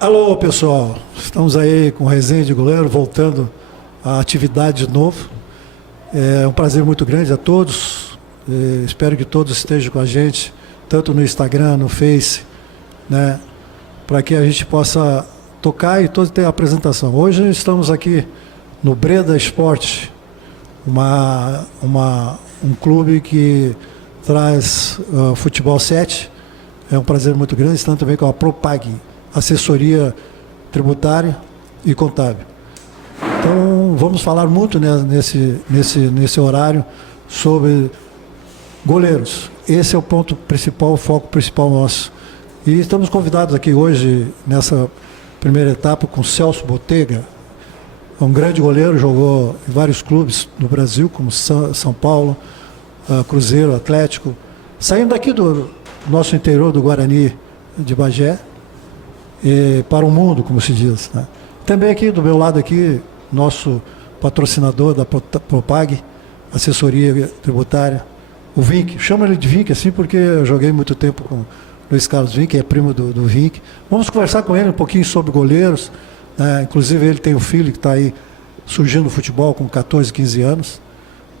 Alô, pessoal. Estamos aí com o Resenha de Goleiro, voltando à atividade de novo. É um prazer muito grande a todos. Espero que todos estejam com a gente, tanto no Instagram, no Face, né, para que a gente possa tocar e todos tenham a apresentação. Hoje estamos aqui no Breda Esporte, um clube que traz futebol 7. É um prazer muito grande. Estamos também com a Propag, assessoria tributária e contábil. Então, vamos falar muito, né, nesse horário sobre goleiros. Esse é o ponto principal, o foco principal nosso. E estamos convidados aqui hoje, nessa primeira etapa, com Celso Botega, um grande goleiro, jogou em vários clubes no Brasil, como São Paulo, Cruzeiro, Atlético. Saindo daqui do nosso interior, do Guarani de Bagé, para o mundo, como se diz, né? Também aqui do meu lado aqui, nosso patrocinador da Propag, assessoria tributária, o Vink. Chama ele de Vink assim porque eu joguei muito tempo com Luiz Carlos Vink, é primo do Vink. Vamos conversar com ele um pouquinho sobre goleiros, né? Inclusive ele tem um filho que está aí surgindo no futebol com 14, 15 anos,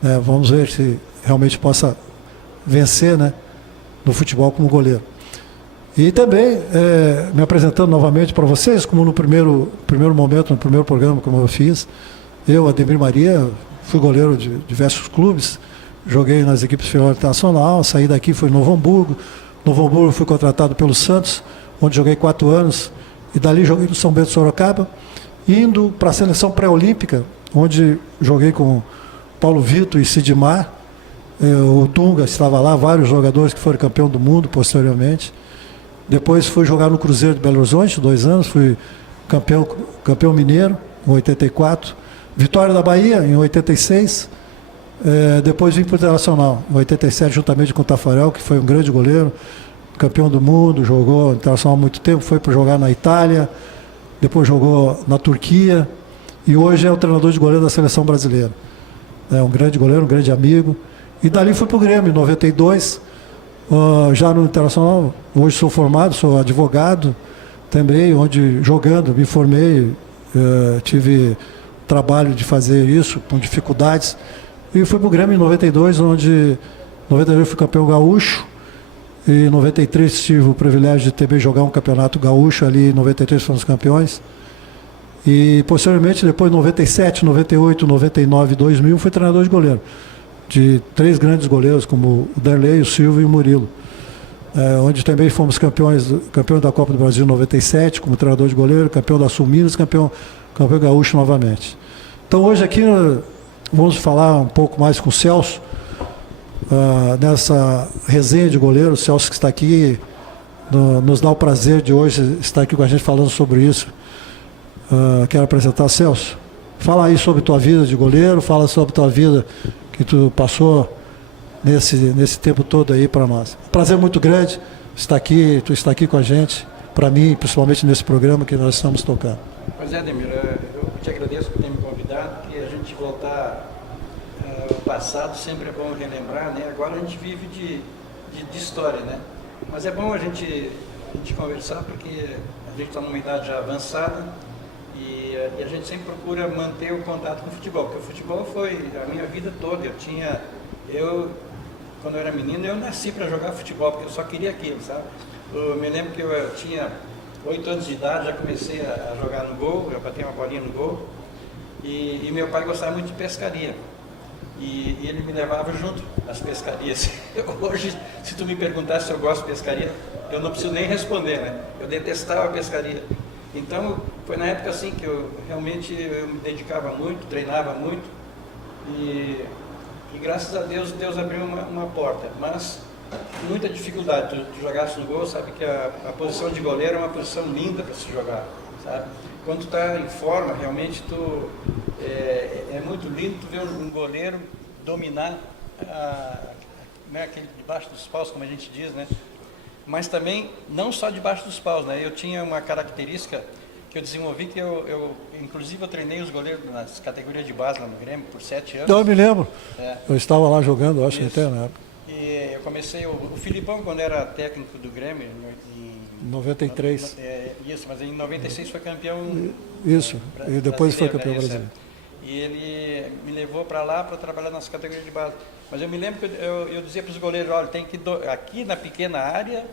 né? Vamos ver se realmente possa vencer, né, no futebol como goleiro. E também, me apresentando novamente para vocês, como no primeiro momento, no primeiro programa, como eu fiz, eu, Ademir Maria, fui goleiro de diversos clubes, joguei nas equipes Fiel Internacional, saí daqui, fui no Novo Hamburgo. Novo Hamburgo fui contratado pelo Santos, onde joguei 4 anos, e dali joguei no São Bento Sorocaba, indo para a seleção pré-olímpica, onde joguei com Paulo Vitor e Sidmar, o Dunga estava lá, vários jogadores que foram campeão do mundo posteriormente. Depois fui jogar no Cruzeiro de Belo Horizonte, 2 anos, fui campeão mineiro, em 84. Vitória da Bahia, em 86. Depois vim para o Internacional, em 87, juntamente com o Tafarel, que foi um grande goleiro, campeão do mundo, jogou no Internacional há muito tempo, foi para jogar na Itália, depois jogou na Turquia, e hoje é o treinador de goleiro da seleção brasileira. É um grande goleiro, um grande amigo. E dali fui para o Grêmio, em 92, já no Internacional. Hoje sou formado, sou advogado também, onde jogando, me formei, tive trabalho de fazer isso com dificuldades. E fui para o Grêmio em 92, onde em 92 fui campeão gaúcho, e em 93 tive o privilégio de também jogar um campeonato gaúcho ali, em 93 fomos campeões. E posteriormente, depois em 97, 98, 99 e 2000, fui treinador de goleiro, de 3 grandes goleiros, como o Derlei, o Silvio e o Murilo. Onde também fomos campeão da Copa do Brasil em 97, como treinador de goleiro, campeão da Sul Minas, campeão gaúcho novamente. Então hoje aqui vamos falar um pouco mais com o Celso, nessa resenha de goleiro. O Celso que está aqui, nos dá o prazer de hoje estar aqui com a gente falando sobre isso. Quero apresentar o Celso. Fala aí sobre tua vida de goleiro, fala sobre tua vida que tu passou nesse tempo todo aí para nós. Prazer muito grande tu está aqui com a gente, para mim, principalmente nesse programa que nós estamos tocando. Pois é, Ademir, eu te agradeço por ter me convidado, porque a gente voltar ao passado sempre é bom relembrar, né? Agora a gente vive de história, né? Mas é bom a gente conversar, porque a gente está numa idade já avançada e a gente sempre procura manter o contato com o futebol, porque o futebol foi a minha vida toda. Quando eu era menino, eu nasci para jogar futebol, porque eu só queria aquilo, sabe? Eu me lembro que eu tinha 8 anos de idade, já comecei a jogar no gol, eu bati uma bolinha no gol, e meu pai gostava muito de pescaria, e ele me levava junto às pescarias. Hoje, se tu me perguntar se eu gosto de pescaria, eu não preciso nem responder, né? Eu detestava a pescaria. Então, foi na época assim que eu realmente me dedicava muito, treinava muito, e graças a Deus, Deus abriu uma porta, mas muita dificuldade. Tu jogasse no gol, sabe que a posição de goleiro é uma posição linda para se jogar, sabe? Quando tu está em forma, realmente é muito lindo tu ver um goleiro dominar, né, aquele debaixo dos paus, como a gente diz, né? Mas também, não só debaixo dos paus, né? Eu tinha uma característica que eu desenvolvi, que inclusive eu treinei os goleiros nas categorias de base lá no Grêmio por 7 anos. Eu me lembro. Eu estava lá jogando, acho que até na época. E eu comecei, o Filipão, quando era técnico do Grêmio, em 93. Isso, mas em 96 foi campeão. Isso, e depois foi campeão Isso, brasileiro. E ele me levou para lá para trabalhar nas categorias de base. Mas eu me lembro que eu dizia para os goleiros, olha, tem que aqui na pequena área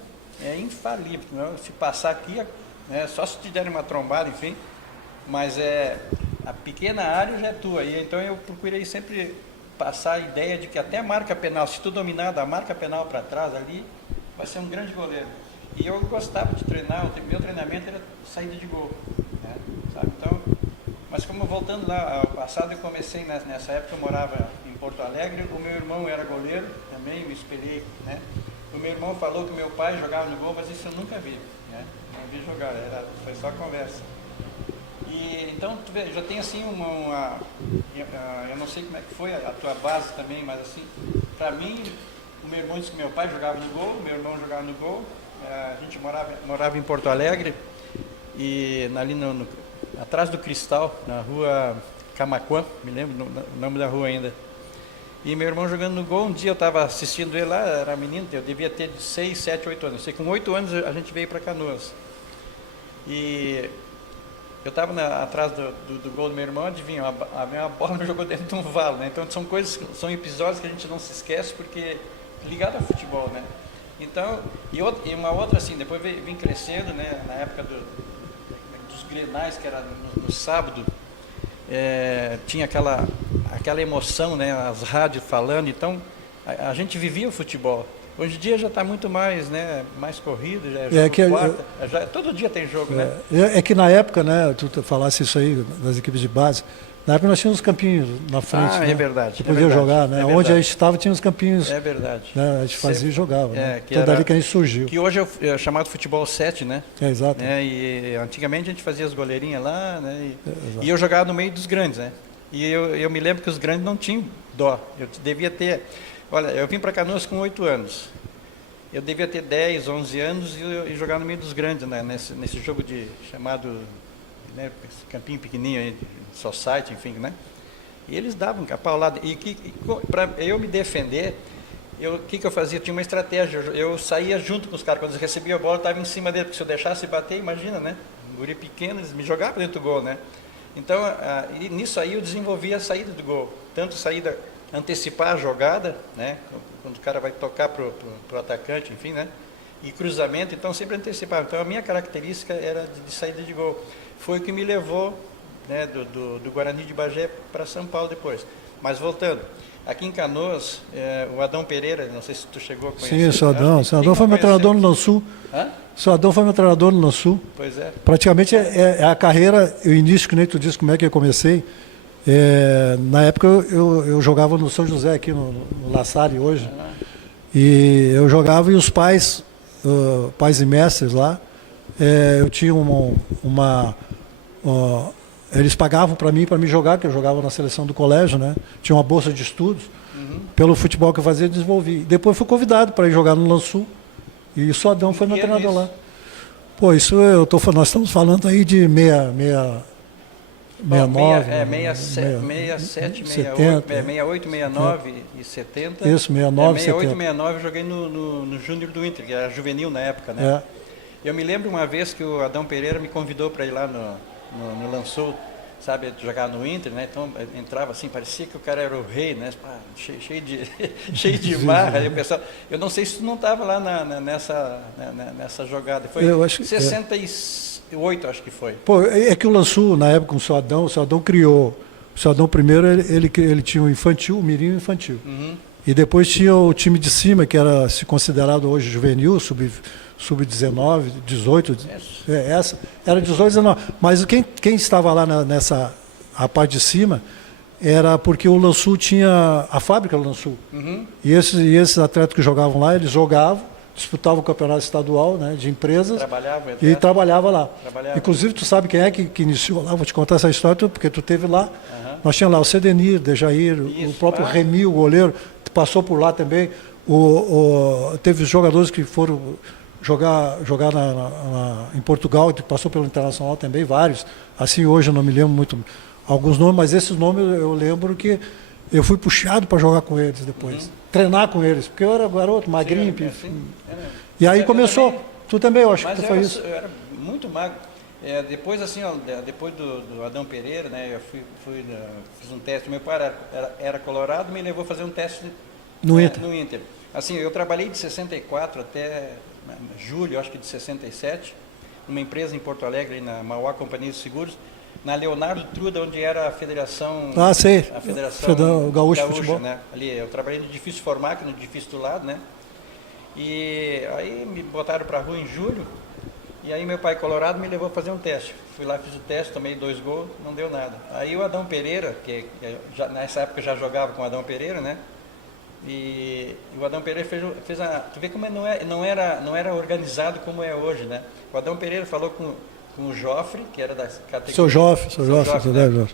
é infalível, não, se passar aqui, só se te derem uma trombada, enfim, mas a pequena área já é tua. E então eu procurei sempre passar a ideia de que até a marca penal, se tu dominar da marca penal para trás ali, vai ser um grande goleiro. E eu gostava de treinar, meu treinamento era saída de gol, né, sabe? Então, mas como voltando lá ao passado, eu comecei nessa época, eu morava em Porto Alegre, o meu irmão era goleiro, também me espelhei, né? O meu irmão falou que meu pai jogava no gol, mas isso eu nunca vi, né? Não vi jogar, foi só conversa. E então, tu vê, já tem assim eu não sei como é que foi a tua base também, mas assim, para mim, o meu irmão disse que meu pai jogava no gol, meu irmão jogava no gol, a gente morava em Porto Alegre, e ali atrás do Cristal, na rua Camaquã, me lembro o nome da rua ainda. E meu irmão jogando no gol, um dia eu estava assistindo ele lá, era menino, eu devia ter de 6, 7, 8 anos. Eu sei que com 8 anos a gente veio para Canoas. E eu estava atrás do gol do meu irmão, adivinha, a minha bola me jogou dentro de um valo, né? Então são episódios que a gente não se esquece, porque ligado ao futebol, né? Então, e uma outra assim, depois vim crescendo, né? Na época dos grenais, que era no sábado, tinha aquela emoção, né? As rádios falando, então a gente vivia o futebol. Hoje em dia já está muito mais, né? Mais corrido, já é jogo quarta, todo dia tem jogo, né? É que na época, né? Tu falasse isso aí das equipes de base. Na época nós tínhamos os campinhos na frente, né? É verdade. Que podia jogar, né? Onde a gente estava tinha os campinhos. É verdade. Né? A gente fazia e jogava. Né? Que então dali que a gente surgiu. Que hoje é chamado futebol 7, né? Exato. E antigamente a gente fazia as goleirinhas lá, né? E eu jogava no meio dos grandes, né? E eu me lembro que os grandes não tinham dó. Eu devia ter... Olha, eu vim para Canoas com 8 anos. Eu devia ter 10, 11 anos e jogar no meio dos grandes, né? Nesse jogo chamado, né? Campinho pequenininho aí, society, enfim, né? E eles davam a paulada. E para eu me defender, o que eu fazia? Eu tinha uma estratégia. Eu saía junto com os caras. Quando eles recebiam a bola, eu estava em cima deles. Porque se eu deixasse bater, imagina, né? Um guri pequeno, eles me jogavam dentro do gol, né? Então, e nisso aí eu desenvolvi a saída do gol. Tanto saída, antecipar a jogada, né? Quando o cara vai tocar para o atacante, enfim, né? E cruzamento, então sempre antecipava. Então a minha característica era de saída de gol. Foi o que me levou, né, do Guarani de Bagé para São Paulo depois. Mas voltando, aqui em Canoas, o Adão Pereira, não sei se tu chegou a conhecer. Sim, o seu Adão. O seu Adão foi meu treinador no Lançu. Hã? O seu Adão foi meu treinador no Lançu. Pois é. Praticamente é a carreira, o início, que nem tu disse como é que eu comecei. Na época eu jogava no São José, aqui no La Salle hoje. E eu jogava e os pais e mestres lá, eu tinha eles pagavam para mim jogar, que eu jogava na seleção do colégio, né? Tinha uma bolsa de estudos. Pelo futebol que eu fazia, eu desenvolvi. Depois fui convidado para ir jogar no Lançu. E o Sodão foi meu treinador lá. Pô, isso nós estamos falando aí de 69, 67, 70, 68, 69 e 70. Isso, 69, 68, 70. 69 eu joguei no Júnior do Inter, que era juvenil na época, né? Eu me lembro uma vez que o Adão Pereira me convidou para ir lá no Lançou, sabe, jogar no Inter, né? Então entrava assim, parecia que o cara era o rei, né? Cheio de marra. Eu não sei se tu não estava lá nessa jogada. Foi em 68, acho que foi. Pô, é que o Lançu, na época, com o seu Adão criou. O seu Adão primeiro, ele tinha o infantil, o mirim e o infantil. E depois tinha o time de cima, que era se considerado hoje juvenil, sub-19, 18, essa era 18, 19. Mas quem estava lá a parte de cima era porque o Lançu tinha a fábrica do Lançu. E esses atletas que jogavam lá, eles disputavam o campeonato estadual, né, de empresas e trabalhava lá. Inclusive, tu sabe quem é que iniciou lá? Vou te contar essa história, porque tu esteve lá. Nós tínhamos lá o Cedenir, Dejair, o próprio Remi, o goleiro, passou por lá também. Teve jogadores que foram jogar em Portugal, que passou pelo Internacional também, vários. Assim, hoje eu não me lembro muito alguns nomes, mas esses nomes eu lembro que eu fui puxado para jogar com eles depois. treinar com eles, porque eu era garoto, magrinho. Sim, assim, E aí eu começou, também, tu também, eu acho que mas tu foi isso. eu era muito magro. Depois, assim, ó, depois do Adão Pereira, né, eu fiz um teste. Meu pai era colorado, me levou a fazer um teste No Inter. no Inter. Assim, eu trabalhei de 64 até julho, acho que de 67, numa empresa em Porto Alegre, na Mauá Companhia de Seguros, na Leonardo Truda, onde era a Federação... Ah, sei. A Federação Gaúcho Futebol. né? Ali, eu trabalhei no edifício Formac, no edifício do lado, né? E aí me botaram para a rua em julho, e aí meu pai colorado me levou a fazer um teste. Fui lá, fiz o teste, tomei 2 gols, não deu nada. Aí o Adão Pereira, nessa época eu já jogava com o Adão Pereira, né? E o Adão Pereira fez a... Tu vê como não era organizado como é hoje, né? O Adão Pereira falou com o Joffre, que era da categoria... Seu Joffre, né?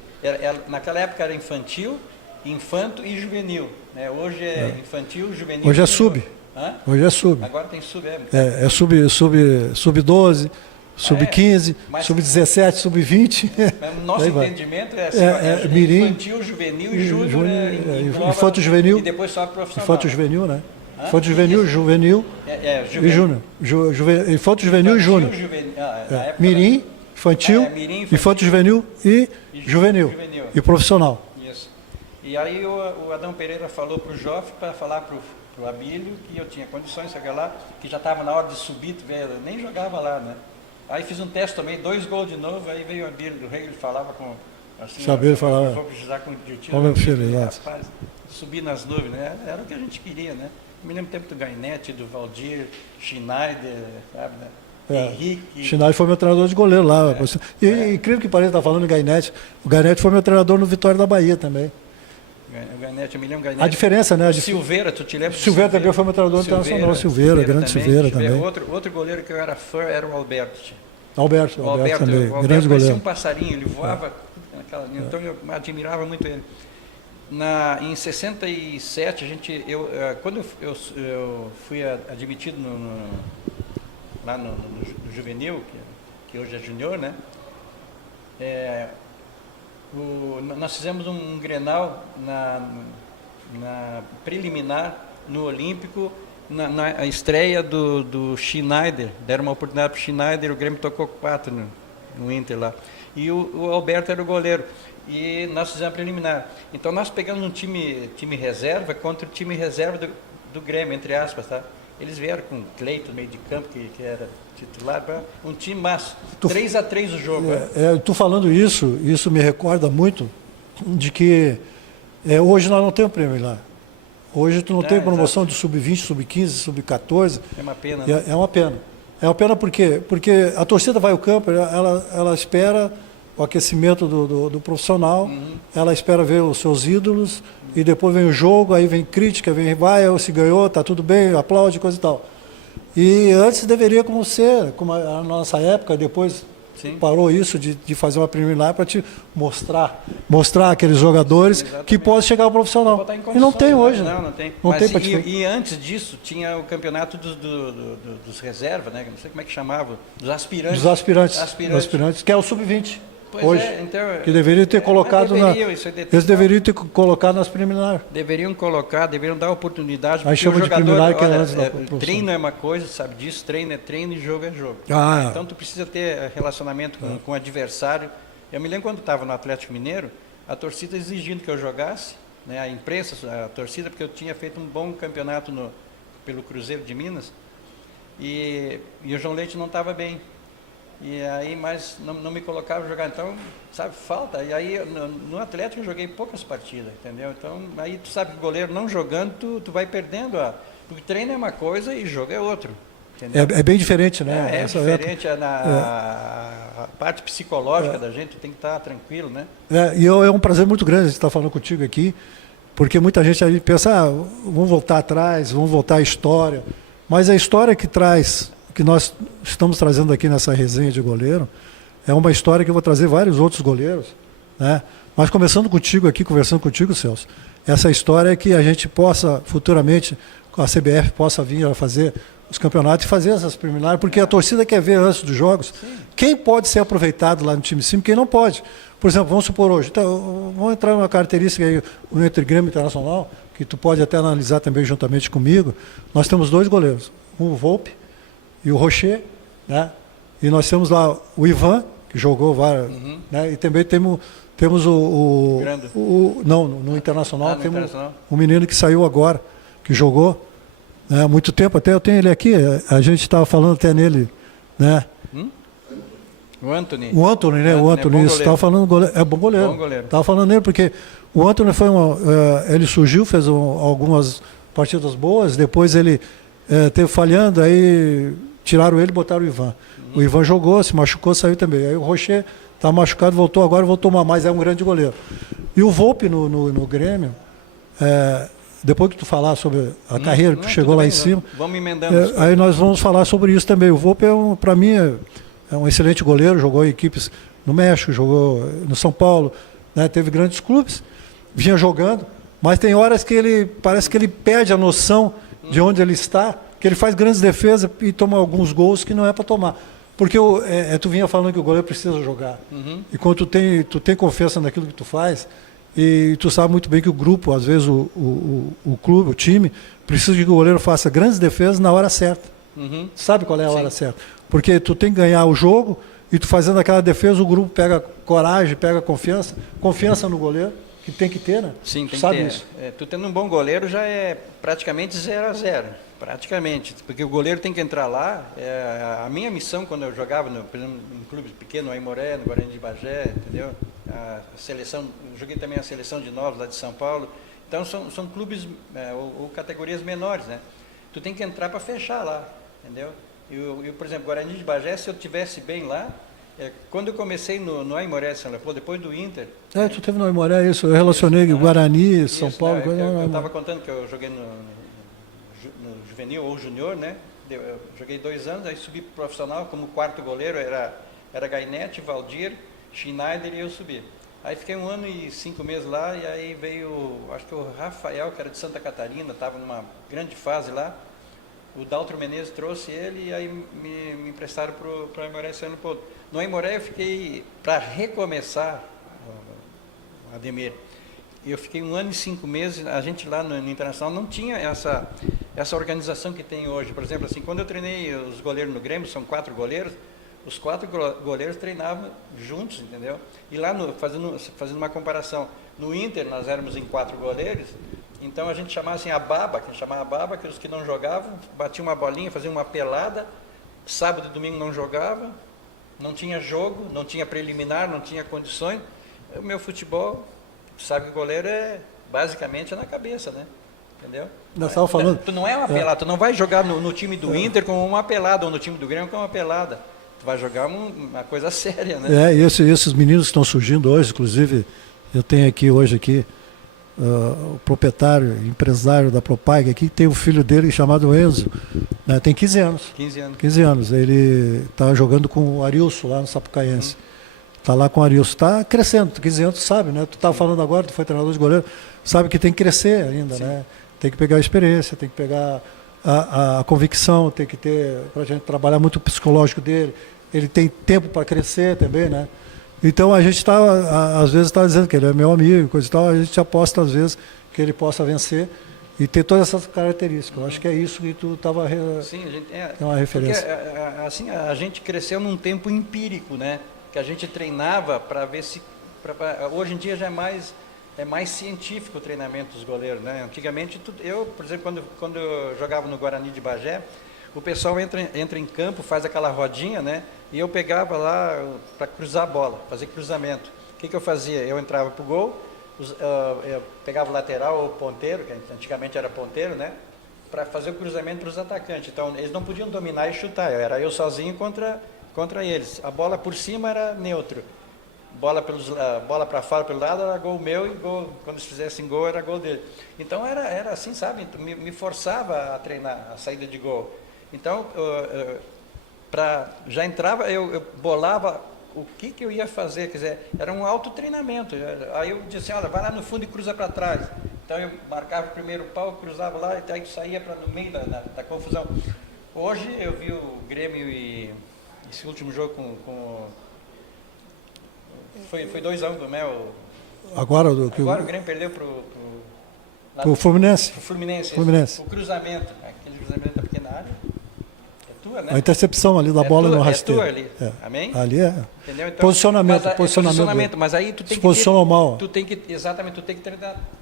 Naquela época era infantil, infanto e juvenil, né? Hoje é infantil, juvenil... Hoje é sub. Hã? Hoje é sub. Agora tem sub, É sub-12, sub-15, sub-17, sub-20. Nosso entendimento é assim, mirim, infantil, juvenil e júnior. Infanto juvenil. E depois só profissional. Infanto juvenil, né? Infanto juvenil, juvenil e júnior. Infanto juvenil e júnior. Mirim, infantil, infanto juvenil e juvenil. E profissional. Isso. E aí o Adão Pereira falou para o Joffre para falar para o Abílio que eu tinha condições de chegar lá, que já estava na hora de subir, eu nem jogava lá, né? Aí fiz um teste, tomei 2 gols de novo, aí veio o Abílio do Rei, ele falava com... Assim, Sabia falar. Vou precisar com rapaz, subir nas nuvens, né? Era o que a gente queria, né? Eu me lembro do tempo do Gainete, do Valdir, Schneider, sabe, né? Henrique. Schneider foi meu treinador de goleiro lá. Incrível que pareça, está falando do Gainete. O Gainete foi meu treinador no Vitória da Bahia também. O Gainete, eu me lembro do Gainete. A diferença, né? Silveira, tu te lembra? Silveira também foi meu treinador internacional. Silveira, grande Silveira também. Outro goleiro que eu era fã era o Alberto. Alberto também, grande goleiro. Parecia um passarinho, ele voava naquela linha. Então eu admirava muito ele. Em 67, quando eu fui admitido lá no juvenil, que hoje é junior, né? Nós fizemos um Grenal na preliminar no Olímpico, na estreia do Schneider. Deram uma oportunidade para o Schneider, o Grêmio tocou 4 no Inter lá. E o Alberto era o goleiro. E nós fizemos a preliminar. Então nós pegamos um time reserva contra o time reserva do Grêmio, entre aspas, tá? Eles vieram com o Cleiton, meio de campo, que era titular, para um time massa. 3-3 o jogo. Tu falando isso me recorda muito de que hoje nós não temos prêmio lá. Hoje tu não tem promoção de sub-20, sub-15, sub-14. É uma pena. Né? É uma pena. É uma pena por quê? Porque a torcida vai ao campo, ela espera o aquecimento do profissional, ela espera ver os seus ídolos, e depois vem o jogo, aí vem crítica, se ganhou, tá tudo bem, aplaude, coisa e tal. E antes deveria como a nossa época, depois parou isso de fazer uma preliminar para te mostrar aqueles jogadores que podem chegar ao profissional. E não tem hoje, né? Não tem. Não tem e antes disso tinha o campeonato dos reservas, né? Não sei como é que chamava, dos aspirantes. Dos aspirantes, que é o sub-20. Pois hoje, então, que deveriam ter colocado eles deveriam ter colocado nas preliminares. Deveriam dar oportunidade. Aí chama de preliminar que é antes da treino é uma coisa, sabe disso, treino é treino e jogo é jogo. Então tu precisa ter relacionamento com o adversário. Eu me lembro quando estava no Atlético Mineiro, a torcida exigindo que eu jogasse, né, a imprensa, a torcida, porque eu tinha feito um bom campeonato pelo Cruzeiro de Minas, e o João Leite não estava bem. E aí, mas não me colocava jogar, então, sabe, falta. E aí, no Atlético eu joguei poucas partidas, entendeu? Então, aí tu sabe que o goleiro não jogando, tu vai perdendo. Porque treino é uma coisa e jogo é outro. É bem diferente, né? É diferente, a parte psicológica da gente tem que estar tranquilo, né? E é um prazer muito grande estar falando contigo aqui, porque muita gente aí pensa, vamos voltar atrás, vamos voltar à história. Mas a história que nós estamos trazendo aqui nessa resenha de goleiro, é uma história que eu vou trazer vários outros goleiros, né? Mas começando contigo aqui, conversando contigo, Celso, essa história é que a gente possa, futuramente, a CBF possa vir a fazer os campeonatos e fazer essas preliminares, porque a torcida quer ver antes dos jogos quem pode ser aproveitado lá no time sim, quem não pode. Por exemplo, vamos supor hoje, vamos entrar numa característica aí, entre Grêmio Internacional, que tu pode até analisar também juntamente comigo, nós temos 2 goleiros, o Volpe e o Rocher, né? E nós temos lá o Ivan, que jogou várias, né? E também temos não, no Internacional, no temos Internacional. um menino que saiu agora, que jogou, né, há muito tempo, até eu tenho ele aqui, a gente estava falando até nele, né? O Anthony. O Anthony, né? O Anthony, estava falando, é bom goleiro. Bom goleiro. Estava falando nele porque o Anthony ele surgiu, fez algumas partidas boas, depois ele teve falhando, aí tiraram ele e botaram o Ivan. O Ivan jogou, se machucou, saiu também. Aí o Rocher está machucado, voltou agora, voltou mais, é um grande goleiro. E o Volpe no Grêmio, depois que tu falar sobre a carreira que tu chegou lá em cima, vamos emendando. aí nós vamos falar sobre isso também. O Volpe, para mim, é um excelente goleiro, jogou em equipes no México, jogou no São Paulo, né, teve grandes clubes, vinha jogando, mas tem horas que parece que ele perde a noção de onde ele está, que ele faz grandes defesas e toma alguns gols que não é para tomar. Porque tu vinha falando que o goleiro precisa jogar. E quando tu tem confiança naquilo que tu faz, e tu sabe muito bem que o grupo, às vezes o clube, o time, precisa que o goleiro faça grandes defesas na hora certa. Sabe qual é a hora certa? Porque tu tem que ganhar o jogo e tu fazendo aquela defesa, o grupo pega coragem, pega confiança no goleiro, que tem que ter, né? Sim, tem sabe que ter. Isso. Tu tendo um bom goleiro já é praticamente 0-0. Praticamente, porque o goleiro tem que entrar lá. A minha missão quando eu jogava, por exemplo, em clubes pequenos, no Aimoré, no Guarani de Bagé, entendeu? A seleção, joguei também a seleção de novos lá de São Paulo. Então são clubes ou categorias menores, né? Tu tem que entrar para fechar lá, entendeu? Eu, por exemplo, Guarani de Bagé, se eu tivesse bem lá, quando eu comecei no Aimoré de São Leopoldo, depois do Inter. Tu teve no Aimoré isso, eu relacionei Guarani, São Paulo. Eu estava contando que eu joguei no juvenil ou júnior, né? Eu joguei 2 anos, aí subi pro profissional como 4º goleiro, era Gainete, Valdir, Schneider e eu subi. Aí fiquei 1 ano e 5 meses lá, e aí veio, acho que o Rafael, que era de Santa Catarina, estava numa grande fase lá, o Daltro Menezes trouxe ele e aí me emprestaram para o Aimoré São Leopoldo. No Aimoré eu fiquei, para recomeçar, Ademir, eu fiquei 1 ano e 5 meses, a gente lá no Internacional não tinha essa organização que tem hoje. Por exemplo, assim, quando eu treinei os goleiros no Grêmio, são 4 goleiros, os 4 goleiros treinavam juntos, entendeu? E lá, fazendo uma comparação, no Inter nós éramos em 4 goleiros, então a gente chamava assim a baba, que os que não jogavam, batiam uma bolinha, faziam uma pelada, sábado e domingo não jogavam, não tinha jogo, não tinha preliminar, não tinha condições. O meu futebol, sabe que o goleiro basicamente na cabeça, né? Entendeu? Nós estávamos falando. Tu não é uma pelada, tu não vai jogar no time do Inter com uma pelada, ou no time do Grêmio com uma pelada. Tu vai jogar uma coisa séria, né? E esses meninos que estão surgindo hoje, inclusive, eu tenho hoje o proprietário, empresário da Propag aqui, tem um filho dele chamado Enzo, né, tem 15 anos. 15 anos. Ele está jogando com o Arilson lá no Sapucaiense. Está lá com o Arilson, está crescendo, 15 anos, tu sabe, né? Tu estava falando agora, tu foi treinador de goleiro, sabe que tem que crescer ainda, né? Tem que pegar a experiência, tem que pegar a convicção, tem que ter, para a gente trabalhar muito o psicológico dele, ele tem tempo para crescer também, né? Então a gente às vezes está dizendo que ele é meu amigo, coisa e tal, a gente aposta às vezes que ele possa vencer e ter todas essas características. Eu acho que é isso que tu estava é uma referência. Porque, assim, a gente cresceu num tempo empírico, né? Que a gente treinava para ver se... hoje em dia já é mais científico o treinamento dos goleiros, né? Antigamente, eu, por exemplo, quando eu jogava no Guarani de Bagé, o pessoal entra em campo, faz aquela rodinha, né? E eu pegava lá para cruzar a bola, fazer cruzamento. O que eu fazia? Eu entrava para o gol, eu pegava o lateral ou o ponteiro, que antigamente era ponteiro, né? Para fazer o cruzamento para os atacantes. Então, eles não podiam dominar e chutar, era eu sozinho contra eles. A bola por cima era neutro. Bola para fora, pelo lado, era gol meu, e gol, quando eles fizessem gol, era gol dele. Então, era assim, sabe? Me forçava a treinar a saída de gol. Então, já entrava, eu bolava o que eu ia fazer, quer dizer, era um autotreinamento. Aí eu disse, olha, vai lá no fundo e cruza para trás. Então eu marcava o primeiro pau, cruzava lá, e aí saía no meio da confusão. Hoje eu vi o Grêmio e esse último jogo foi 2-1, né? Agora o Grêmio perdeu Lá O Fluminense. o Fluminense. Fluminense. O cruzamento, aquele cruzamento da pequena área. É tua, né? A intercepção ali da bola tua, no rasteiro. É tua ali. Amém? Ali é. Entendeu? Então, Posicionamento, mas, posicionamento. mas aí tu tem Se posicionou mal. Tu tem que, exatamente, tu tem que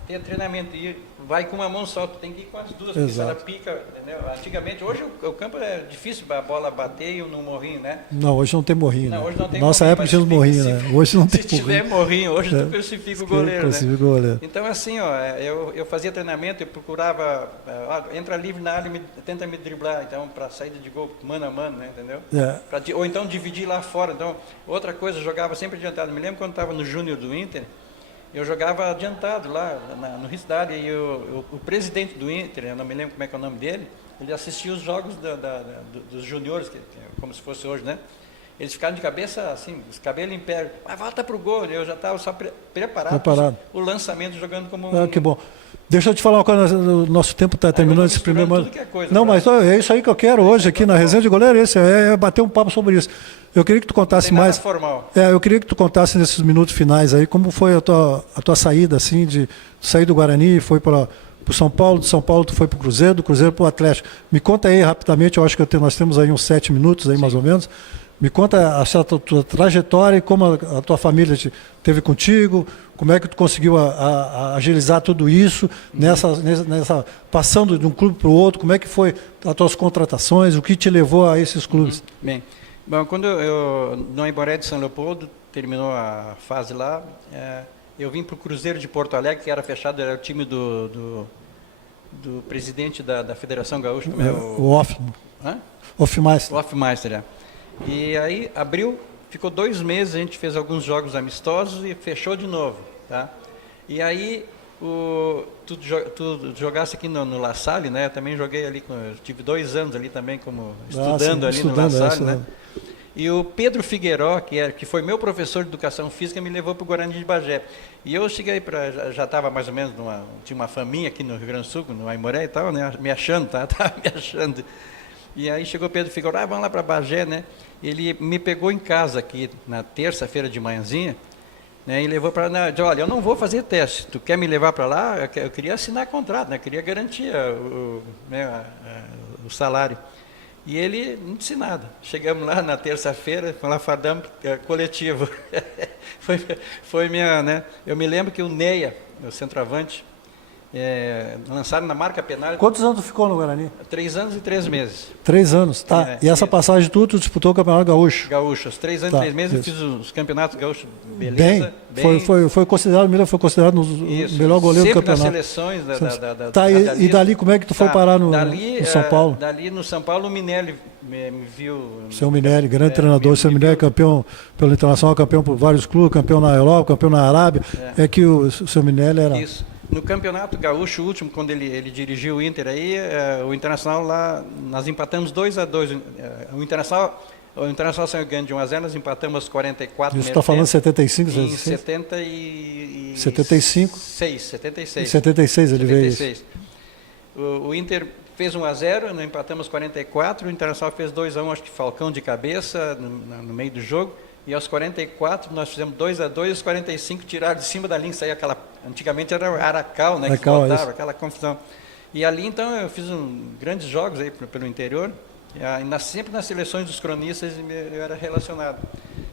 ter treinamento. E vai com uma mão só, tu tem que ir com as duas, porque se ela pica, entendeu? Antigamente, hoje o campo é difícil a bola bater e no morrinho, né? Não, hoje não tem morrinho. Não, né? hoje não tem Nossa morrinho, época mas tinha os morrinhos, né? Hoje não tem se tiver morrinho, hoje tu crucifica o goleiro, né? Crucifica o goleiro. Então, assim, ó, eu fazia treinamento, eu procurava, entra livre na área, tenta me driblar, então, para saída de gol, mano a mano, né, entendeu? Ou então dividir lá fora. Então, outra coisa, eu jogava sempre adiantado. Me lembro quando estava no Júnior do Inter, eu jogava adiantado lá no Rio Cidade, e o presidente do Inter, eu não me lembro como é que é o nome dele, ele assistia os jogos dos juniores, como se fosse hoje, né? Eles ficaram de cabeça assim, os cabelos em pé, volta pro gol, eu já estava só preparado. O lançamento jogando como que bom. Deixa eu te falar uma coisa, o nosso tempo está terminando esse primeiro ano. Não, mas é isso aí que eu quero hoje aqui na Resenha de Goleiro, é bater um papo sobre isso. Eu queria que tu contasse mais. Formal. Eu queria que tu contasse nesses minutos finais aí, como foi a tua saída, assim, de sair do Guarani e foi para o São Paulo, do São Paulo tu foi para o Cruzeiro, do Cruzeiro para o Atlético. Me conta aí rapidamente, eu acho que nós temos aí uns 7 minutos aí, mais ou menos. Me conta a tua trajetória e como a tua família teve contigo, como é que tu conseguiu agilizar tudo isso, nessa passando de um clube para o outro, como é que foi as tuas contratações, o que te levou a esses clubes? Bem, bom, quando eu, no Aimoré de São Leopoldo, terminou a fase lá, eu vim para o Cruzeiro de Porto Alegre, que era fechado, era o time do presidente da Federação Gaúcha. O Hofmeister. O Hofmeister, E aí abriu, ficou 2 meses, a gente fez alguns jogos amistosos e fechou de novo, tá? E aí tu jogasse aqui no La Salle, né? Eu também joguei ali, tive 2 anos ali também como estudando ali no La Salle, né? E o Pedro Figueiró, que foi meu professor de educação física, me levou para o Guarani de Bagé. E eu cheguei já estava mais ou menos tinha uma faminha aqui no Rio Grande do Sul, no Aimoré e tal, né? Me achando, tá? Tava me achando. E aí chegou Pedro Figueiró, vamos lá para Bagé, né? Ele me pegou em casa aqui na terça-feira de manhãzinha, né, e levou para lá, disse, olha, eu não vou fazer teste, tu quer me levar para lá? Eu queria assinar contrato, né, queria garantir o salário. E ele não disse nada. Chegamos lá na terça-feira, foi lá fardamos coletivo. foi minha, né? Eu me lembro que o Neia, o centroavante, lançaram na marca penal. Quantos anos tu ficou no Guarani? 3 anos e 3 meses. 3 anos, tá. E essa passagem tu disputou o Campeonato Gaúcho? Gaúcho, os 3 anos e 3 meses eu fiz os campeonatos gaúchos, beleza. Bem. Foi considerado, o Miller foi considerado o melhor goleiro do campeonato. Sempre nas seleções e dali como é que tu foi parar no São Paulo? Dali no São Paulo o Minelli me viu. Seu Minelli, grande treinador. Seu Minelli, campeão pelo Internacional, campeão por vários clubes, campeão na Europa, campeão na Arábia. É que o seu Minelli era... Isso. No Campeonato Gaúcho, o último, quando ele dirigiu o Inter aí, o Internacional lá, nós empatamos 2-2. O Internacional saiu ganhando de 1-0, nós empatamos 44. Isso está falando 75? Em 75? 76. Em 76 ele 76. Veio. O Inter fez 1-0, nós empatamos 44, o Internacional fez 2-1, acho que Falcão de cabeça, no meio do jogo. E aos 44 nós fizemos 2-2, os 45 tiraram de cima da linha, saía aquela, antigamente era Aracal, né, que botava, aquela confusão. E ali então eu fiz grandes jogos aí pelo interior, sempre nas seleções dos cronistas eu era relacionado.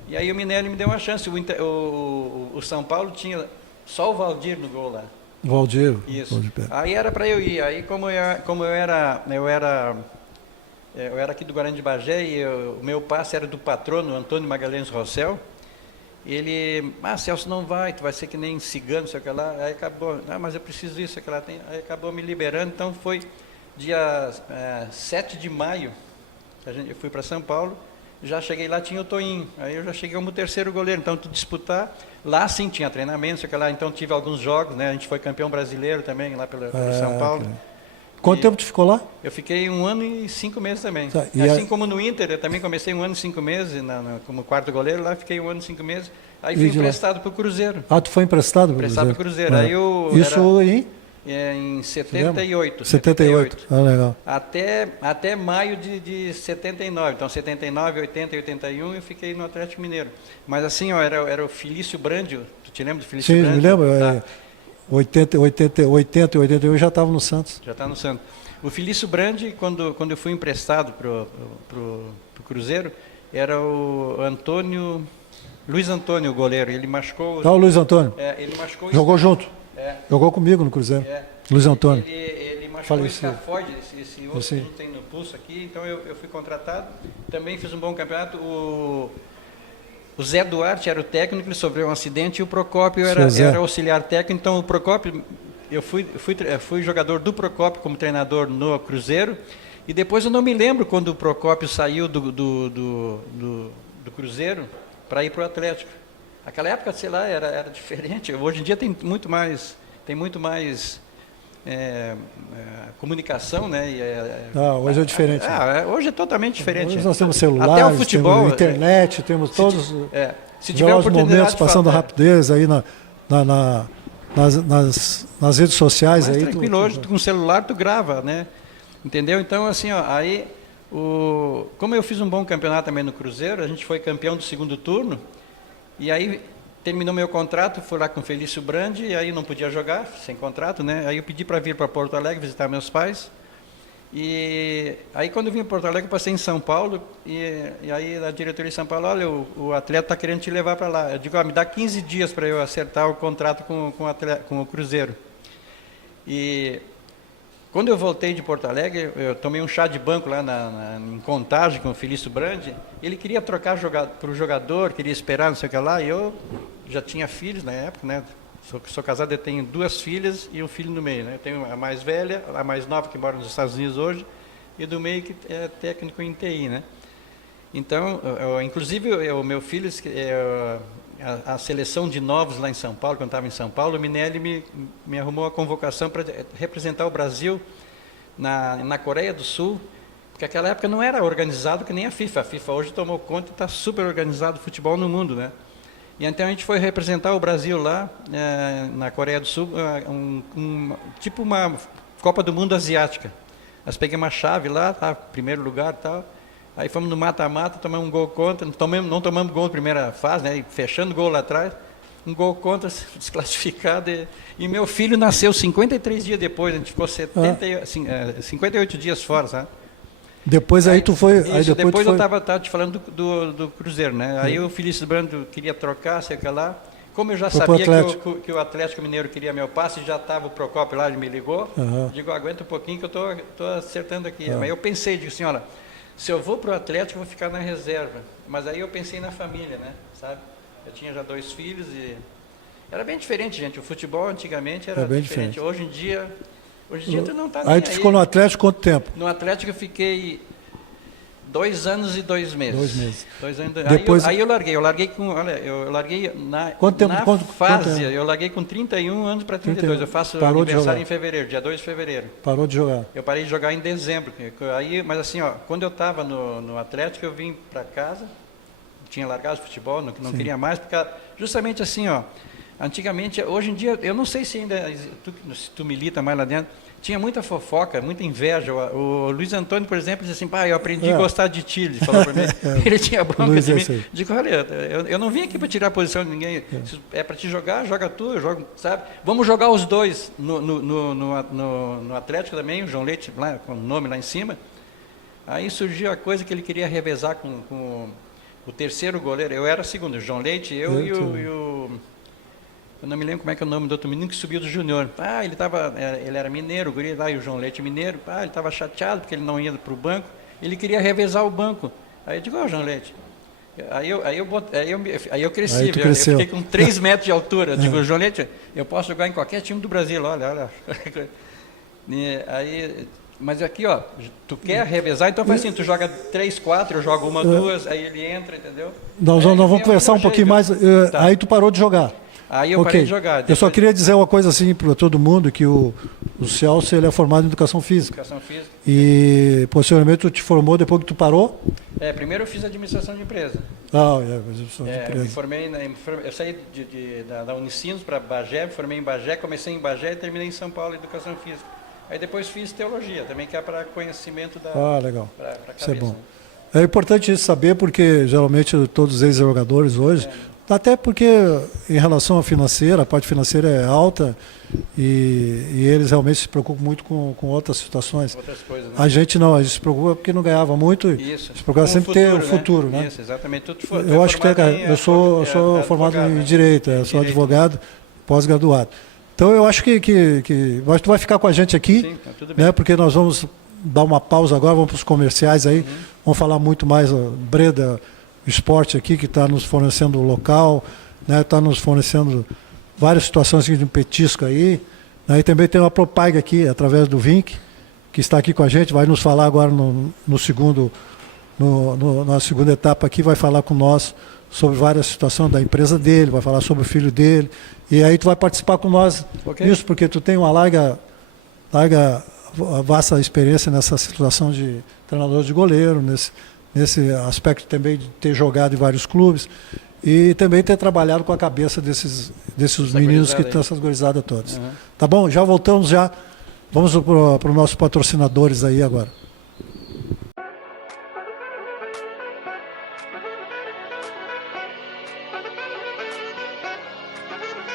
E aí o Minelli me deu uma chance, o São Paulo tinha só o Valdir no gol lá. Valdir. Isso. Aí era para eu ir, aí como eu era aqui do Guarani de Bagé e o meu passe era do patrono, Antônio Magalhães Rossel. Ele, Celso, não vai, tu vai ser que nem cigano, sei lá. Aí acabou, mas eu preciso disso, aí acabou me liberando. Então foi dia 7 de maio, eu fui para São Paulo, já cheguei lá, tinha o Toinho. Aí eu já cheguei como 3º goleiro, então tu disputar. Lá sim tinha treinamento, sei lá, então tive alguns jogos, né? A gente foi campeão brasileiro também, lá pelo São Paulo. Quanto tempo tu ficou lá? Eu fiquei 1 ano e 5 meses também. Tá, assim como no Inter, eu também comecei 1 ano e 5 meses como 4º goleiro, lá fiquei 1 ano e 5 meses. Aí fui emprestado para o Cruzeiro. Tu foi emprestado para o Cruzeiro? Emprestado para o Cruzeiro. Aí isso em 78. 78, legal. Até maio de 79. Então 79, 80 e 81 eu fiquei no Atlético Mineiro. Mas assim, era o Felício Brandio. Tu te lembra do Felício Brandio? Sim, me lembro. Tá. 80 e 81 eu já estava no Santos. Já está no Santos. O Felício Brandi, quando eu fui emprestado pro Cruzeiro, era o Luiz Antônio, o goleiro. Ele machucou. O Luiz Antônio. Ele machucou. Jogou junto. É. Jogou comigo no Cruzeiro. Luiz Antônio. Ele machucou o escafoide, esse osso Sim. que não tem no pulso aqui, então eu fui contratado. Também fiz um bom campeonato. O Zé Duarte era o técnico, ele sofreu um acidente, e o Procópio era auxiliar técnico. Então o Procópio, eu fui jogador do Procópio como treinador no Cruzeiro, e depois eu não me lembro quando o Procópio saiu do Cruzeiro para ir para o Atlético. Aquela época, sei lá, era diferente. Hoje em dia tem muito mais comunicação, né? Hoje é diferente. Hoje é totalmente diferente. Hoje nós temos celulares, até o futebol, temos internet, temos todos se tiver os momentos passando rapidez aí nas redes sociais. Mas aí tranquilo, hoje com o celular tu grava, né? Entendeu? Então, assim, aí, como eu fiz um bom campeonato também no Cruzeiro, a gente foi campeão do segundo turno, e aí terminou meu contrato, fui lá com o Felício Brandi, e aí não podia jogar, sem contrato, né? Aí eu pedi para vir para Porto Alegre visitar meus pais. E aí quando eu vim para Porto Alegre, eu passei em São Paulo, e aí a diretoria de São Paulo, olha, o atleta está querendo te levar para lá. Eu digo, me dá 15 dias para eu acertar o contrato com o Cruzeiro. E quando eu voltei de Porto Alegre, eu tomei um chá de banco lá em Contagem com o Felício Brandi. Ele queria trocar para o jogador, queria esperar, não sei o que lá, e eu já tinha filhos na época, né? Sou casado, eu tenho 2 filhas e um filho no meio, né? Eu tenho a mais velha, a mais nova, que mora nos Estados Unidos hoje, e do meio, que é técnico em TI, né? Então, inclusive, o meu filho, a seleção de novos lá em São Paulo, quando estava em São Paulo, o Minelli me arrumou a convocação para representar o Brasil na Coreia do Sul, porque naquela época não era organizado que nem a FIFA. A FIFA hoje tomou conta e está super organizado o futebol no mundo, né? E então a gente foi representar o Brasil lá, na Coreia do Sul, tipo uma Copa do Mundo Asiática. Nós pegamos uma chave lá, primeiro lugar e tal. Aí fomos no mata-mata, tomamos um gol contra, não tomamos gol na primeira fase, né, fechando o gol lá atrás, um gol contra, desclassificado, e meu filho nasceu 53 dias depois, a gente ficou 58 dias fora, sabe? Depois aí tu foi... Isso, depois eu estava te falando do Cruzeiro, né? Aí o Felício Brandi queria trocar, sei lá. Como eu já sabia que o Atlético Mineiro queria meu passe, já estava o Procópio lá, ele me ligou, digo, aguenta um pouquinho que eu estou acertando aqui. Mas eu pensei, digo assim, olha, se eu vou para o Atlético, eu vou ficar na reserva. Mas aí eu pensei na família, né? Sabe? Eu tinha já 2 filhos e... Era bem diferente, gente. O futebol antigamente era bem diferente. Hoje em dia tu não está nem aí. Aí tu ficou no Atlético quanto tempo? No Atlético eu fiquei 2 anos e 2 meses. 2 meses. 2 anos e 2 Depois... Aí eu larguei com... Olha, eu larguei quanto tempo? Eu larguei com 31 anos para 32. Eu faço aniversário em fevereiro, dia 2 de fevereiro. Parou de jogar. Eu parei de jogar em dezembro. Mas assim, quando eu estava no Atlético, eu vim para casa, tinha largado o futebol, não queria mais, porque justamente assim, antigamente, hoje em dia, eu não sei se ainda, se tu milita mais lá dentro, tinha muita fofoca, muita inveja. O Luiz Antônio, por exemplo, disse assim, eu aprendi a gostar de ti, ele falou para mim. Ele tinha bronca de mim. Digo, olha, eu não vim aqui para tirar a posição de ninguém. Se é para te jogar, joga tu, eu jogo, sabe? Vamos jogar os dois no Atlético também, o João Leite, lá, com o nome lá em cima. Aí surgiu a coisa que ele queria revezar com o terceiro goleiro. Eu era segundo, o João Leite, eu e o... Eu não me lembro como é que é o nome do outro menino que subiu do Júnior. Ele era mineiro, o guri lá, e o João Leite mineiro. Ele estava chateado porque ele não ia para o banco. Ele queria revezar o banco. Aí eu digo, João Leite. Aí eu cresci, eu fiquei com 3 metros de altura. Eu digo, João Leite, eu posso jogar em qualquer time do Brasil, olha. Mas aqui, tu quer revezar, então faz assim, tu joga 3, 4, eu jogo 1, 2, aí ele entra, entendeu? Nós vamos conversar um pouquinho mais. Aí tu parou de jogar. Aí eu parei de jogar. Eu só queria dizer uma coisa assim para todo mundo, que o Celso ele é formado em Educação Física. Educação Física. E posteriormente tu te formou depois que tu parou? Primeiro eu fiz Administração de Empresa. Administração de Empresa. Eu saí da Unicinos para Bagé, me formei em Bagé, comecei em Bagé e terminei em São Paulo, Educação Física. Aí depois fiz Teologia, também que é para conhecimento da... legal. Pra isso é bom. É importante isso saber, porque geralmente todos os ex-jogadores hoje, Até porque, em relação à financeira, a parte financeira é alta e eles realmente se preocupam muito com outras situações. Outras coisas, né? A gente não, a gente se preocupa porque não ganhava muito. Isso. Se preocupa sempre ter o futuro, né? Isso, exatamente. Eu acho que eu sou formado em Direito, sou advogado, pós-graduado. Então eu acho que tu vai ficar com a gente aqui, sim, tá tudo bem. né? Porque nós vamos dar uma pausa agora, vamos para os comerciais aí, vamos falar muito mais Breda Esporte aqui, que está nos fornecendo o local, né? Está nos fornecendo várias situações de um petisco aí. Né? E também tem uma Propag aqui, através do Vink, que está aqui com a gente, vai nos falar agora na segunda etapa aqui, vai falar com nós sobre várias situações da empresa dele, vai falar sobre o filho dele. E aí tu vai participar com nós nisso, porque tu tem uma larga vasta experiência nessa situação de treinador de goleiro, nesse aspecto também de ter jogado em vários clubes e também ter trabalhado com a cabeça desses meninos que estão essas gurizadas todas. Tá bom? Já voltamos já. Vamos para os nossos patrocinadores aí agora.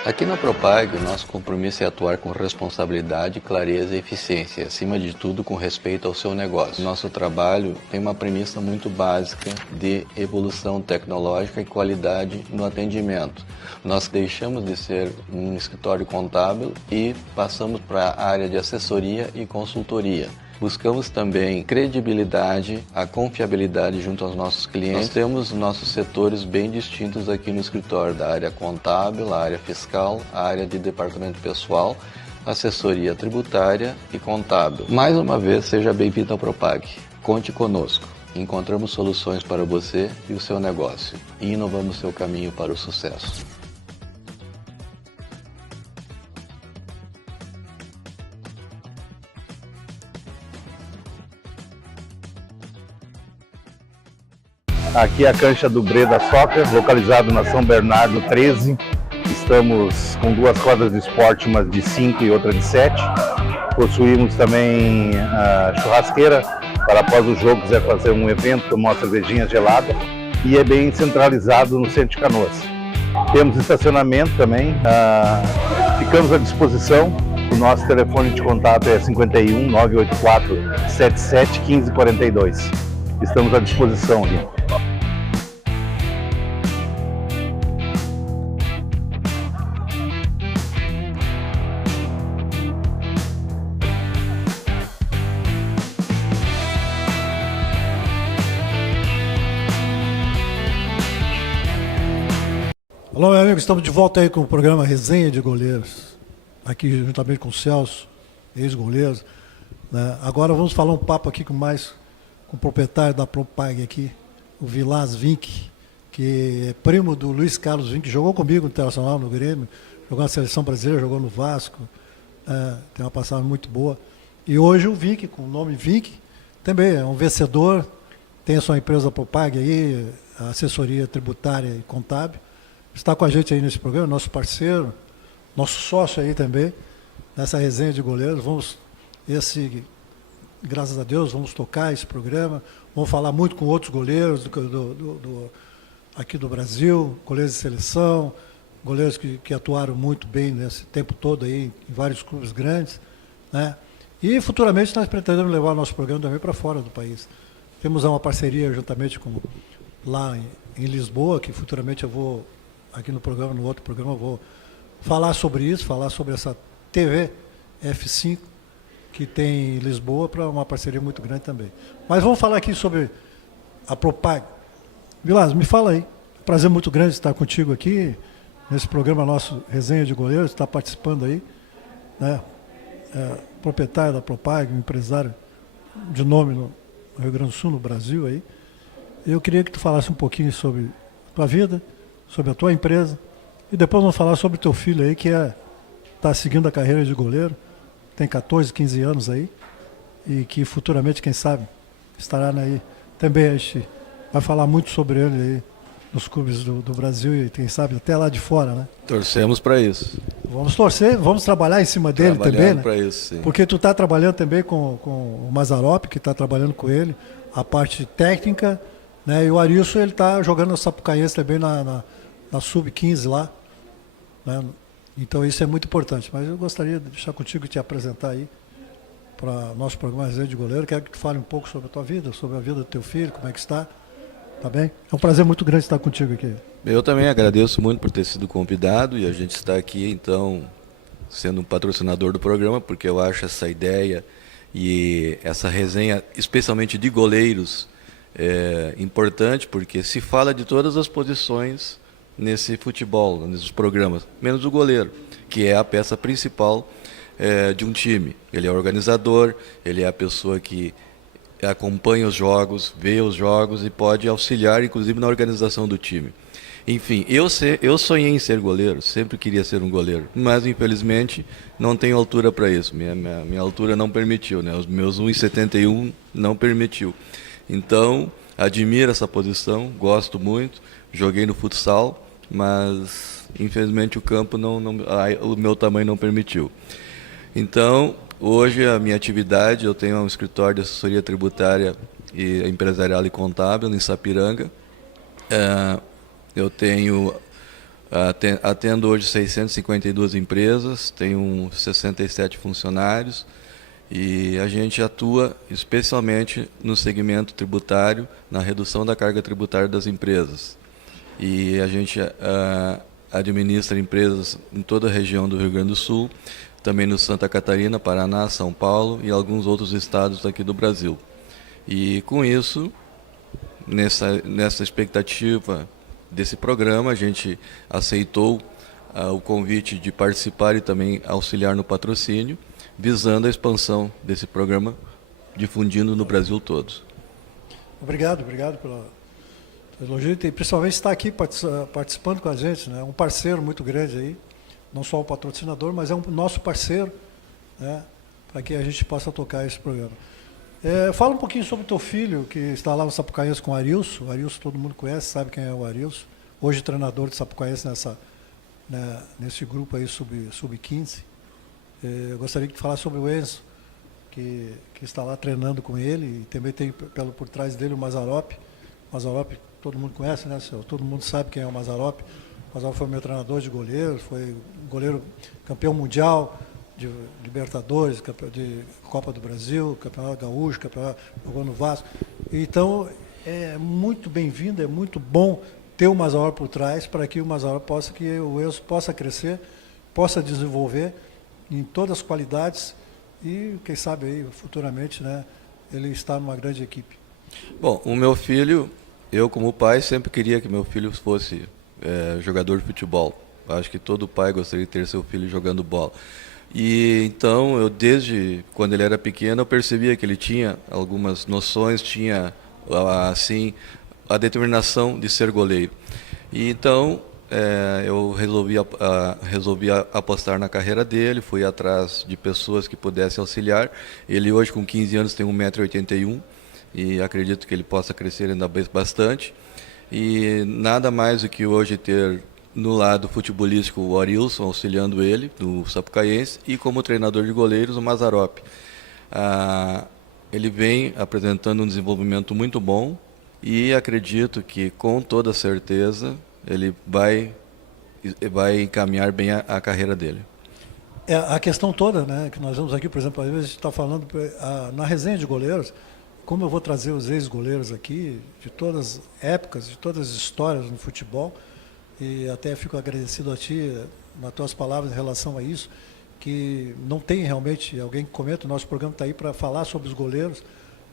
Aqui na Propag, o nosso compromisso é atuar com responsabilidade, clareza e eficiência, acima de tudo com respeito ao seu negócio. Nosso trabalho tem uma premissa muito básica de evolução tecnológica e qualidade no atendimento. Nós deixamos de ser um escritório contábil e passamos para a área de assessoria e consultoria. Buscamos também credibilidade, a confiabilidade junto aos nossos clientes. Nós temos nossos setores bem distintos aqui no escritório, da área contábil, a área fiscal, a área de departamento pessoal, assessoria tributária e contábil. Mais uma vez, seja bem-vindo ao Propag. Conte conosco. Encontramos soluções para você e o seu negócio e inovamos seu caminho para o sucesso. Aqui é a cancha do Breda Soccer, localizado na São Bernardo 13. Estamos com 2 quadras de esporte, uma de 5 e outra de 7. Possuímos também a churrasqueira, para após o jogo quiser fazer um evento, tomar uma cervejinha gelada. E é bem centralizado no centro de Canoas. Temos estacionamento também, ficamos à disposição. O nosso telefone de contato é 51 984 77 1542. Estamos à disposição aqui. Alô, meu amigo, estamos de volta aí com o programa Resenha de Goleiros, aqui juntamente com o Celso, ex-goleiro. Né? Agora vamos falar um papo aqui com o proprietário da Propag aqui, o Vilas Vink, que é primo do Luiz Carlos Vink, que jogou comigo no Internacional, no Grêmio, jogou na Seleção Brasileira, jogou no Vasco, tem uma passagem muito boa. E hoje o Vink, com o nome Vink, também é um vencedor, tem a sua empresa Propag aí, a assessoria tributária e contábil. Está com a gente aí nesse programa, nosso parceiro, nosso sócio aí também, nessa resenha de goleiros. Graças a Deus, vamos tocar esse programa, vamos falar muito com outros goleiros aqui do Brasil, goleiros de seleção, goleiros que atuaram muito bem nesse tempo todo aí, em vários clubes grandes, né? E futuramente nós pretendemos levar o nosso programa também para fora do país. Temos uma parceria juntamente lá em Lisboa, que futuramente eu vou, aqui no programa, no outro programa, eu vou falar sobre isso, falar sobre essa TV F5 que tem em Lisboa, para uma parceria muito grande também. Mas vamos falar aqui sobre a Propag. Vilas, me fala aí. Prazer muito grande estar contigo aqui, nesse programa nosso Resenha de Goleiros, está participando aí, né? Proprietário da Propag, um empresário de nome no Rio Grande do Sul, no Brasil aí. Eu queria que tu falasse um pouquinho sobre a tua vida, sobre a tua empresa, e depois vamos falar sobre o teu filho aí, que está seguindo a carreira de goleiro, tem 14, 15 anos aí, e que futuramente, quem sabe, estará aí. Também a gente vai falar muito sobre ele aí, nos clubes do Brasil e quem sabe até lá de fora, né? Torcemos para isso. Vamos torcer, vamos trabalhar em cima dele também, né? Para isso, sim. Porque tu está trabalhando também com o Mazarop, que está trabalhando com ele, a parte técnica, né? E o Arilson, ele está jogando no Sapucaense também na Sub-15 lá, né? Então isso é muito importante. Mas eu gostaria de deixar contigo e te apresentar aí para nosso programa Resenha de Goleiro. Quero que tu fale um pouco sobre a tua vida, sobre a vida do teu filho, como é que está. Tá bem? É um prazer muito grande estar contigo aqui. Eu também agradeço muito por ter sido convidado e a gente está aqui, então, sendo um patrocinador do programa, porque eu acho essa ideia e essa resenha, especialmente de goleiros, importante, porque se fala de todas as posições nesse futebol, nesses programas, menos o goleiro, que é a peça principal de um time. Ele é o organizador, ele é a pessoa que acompanha os jogos, vê os jogos e pode auxiliar, inclusive, na organização do time. Enfim, eu sonhei em ser goleiro, sempre queria ser um goleiro, mas infelizmente não tenho altura para isso. Minha altura não permitiu, né? Os meus 1,71 não permitiu. Então, admiro essa posição, gosto muito, joguei no futsal, mas infelizmente o campo o meu tamanho não permitiu. Então, hoje a minha atividade, eu tenho um escritório de assessoria tributária e empresarial e contábil em Sapiranga. Eu atendo hoje 652 empresas, tenho 67 funcionários e a gente atua especialmente no segmento tributário, na redução da carga tributária das empresas. E a gente administra empresas em toda a região do Rio Grande do Sul, também no Santa Catarina, Paraná, São Paulo e alguns outros estados aqui do Brasil. E com isso, nessa expectativa desse programa, a gente aceitou o convite de participar e também auxiliar no patrocínio, visando a expansão desse programa, difundindo no Brasil todo. Obrigado pelo elogio e principalmente estar aqui participando com a gente, né? Um parceiro muito grande aí, não só um patrocinador, mas é um nosso parceiro, né? Para que a gente possa tocar esse programa. Fala um pouquinho sobre o teu filho, que está lá no Sapucaense com o Arilson. O Arilson todo mundo conhece, sabe quem é o Arilson. Hoje treinador de Sapucaense nesse grupo aí sub-15. Eu gostaria que tu falasse sobre o Enzo, que está lá treinando com ele, e também tem por trás dele o Mazzaropi. O Mazzaropi todo mundo conhece, né, senhor? Todo mundo sabe quem é o Mazzaropi. O Mazzaropi foi meu treinador de goleiro, foi goleiro campeão mundial de Libertadores, campeão de Copa do Brasil, Campeonato Gaúcho, jogou no Vasco. Então, é muito bem-vindo, é muito bom ter o Mazzaropi por trás, para que o Mazzaropi que o Enzo possa crescer, possa desenvolver em todas as qualidades e, quem sabe, aí, futuramente, né, ele está numa grande equipe. Bom, o meu filho, eu como pai sempre queria que meu filho fosse jogador de futebol. Acho que todo pai gostaria de ter seu filho jogando bola. E então, eu desde quando ele era pequeno, eu percebia que ele tinha algumas noções, tinha assim a determinação de ser goleiro. E então, eu resolvi apostar na carreira dele, fui atrás de pessoas que pudessem auxiliar. Ele hoje com 15 anos tem 1,81 m e acredito que ele possa crescer ainda bastante. E nada mais do que hoje ter no lado futebolístico o Arilson auxiliando ele, no Sapucaense, e como treinador de goleiros o Mazzaropi. Ele vem apresentando um desenvolvimento muito bom e acredito que com toda certeza ele vai encaminhar bem a carreira dele. A questão toda, né, que nós vamos aqui, por exemplo, às vezes a gente está falando na resenha de goleiros, como eu vou trazer os ex-goleiros aqui, de todas as épocas, de todas as histórias no futebol, e até fico agradecido a ti, nas tuas palavras em relação a isso, que não tem realmente alguém que comenta, o nosso programa está aí para falar sobre os goleiros,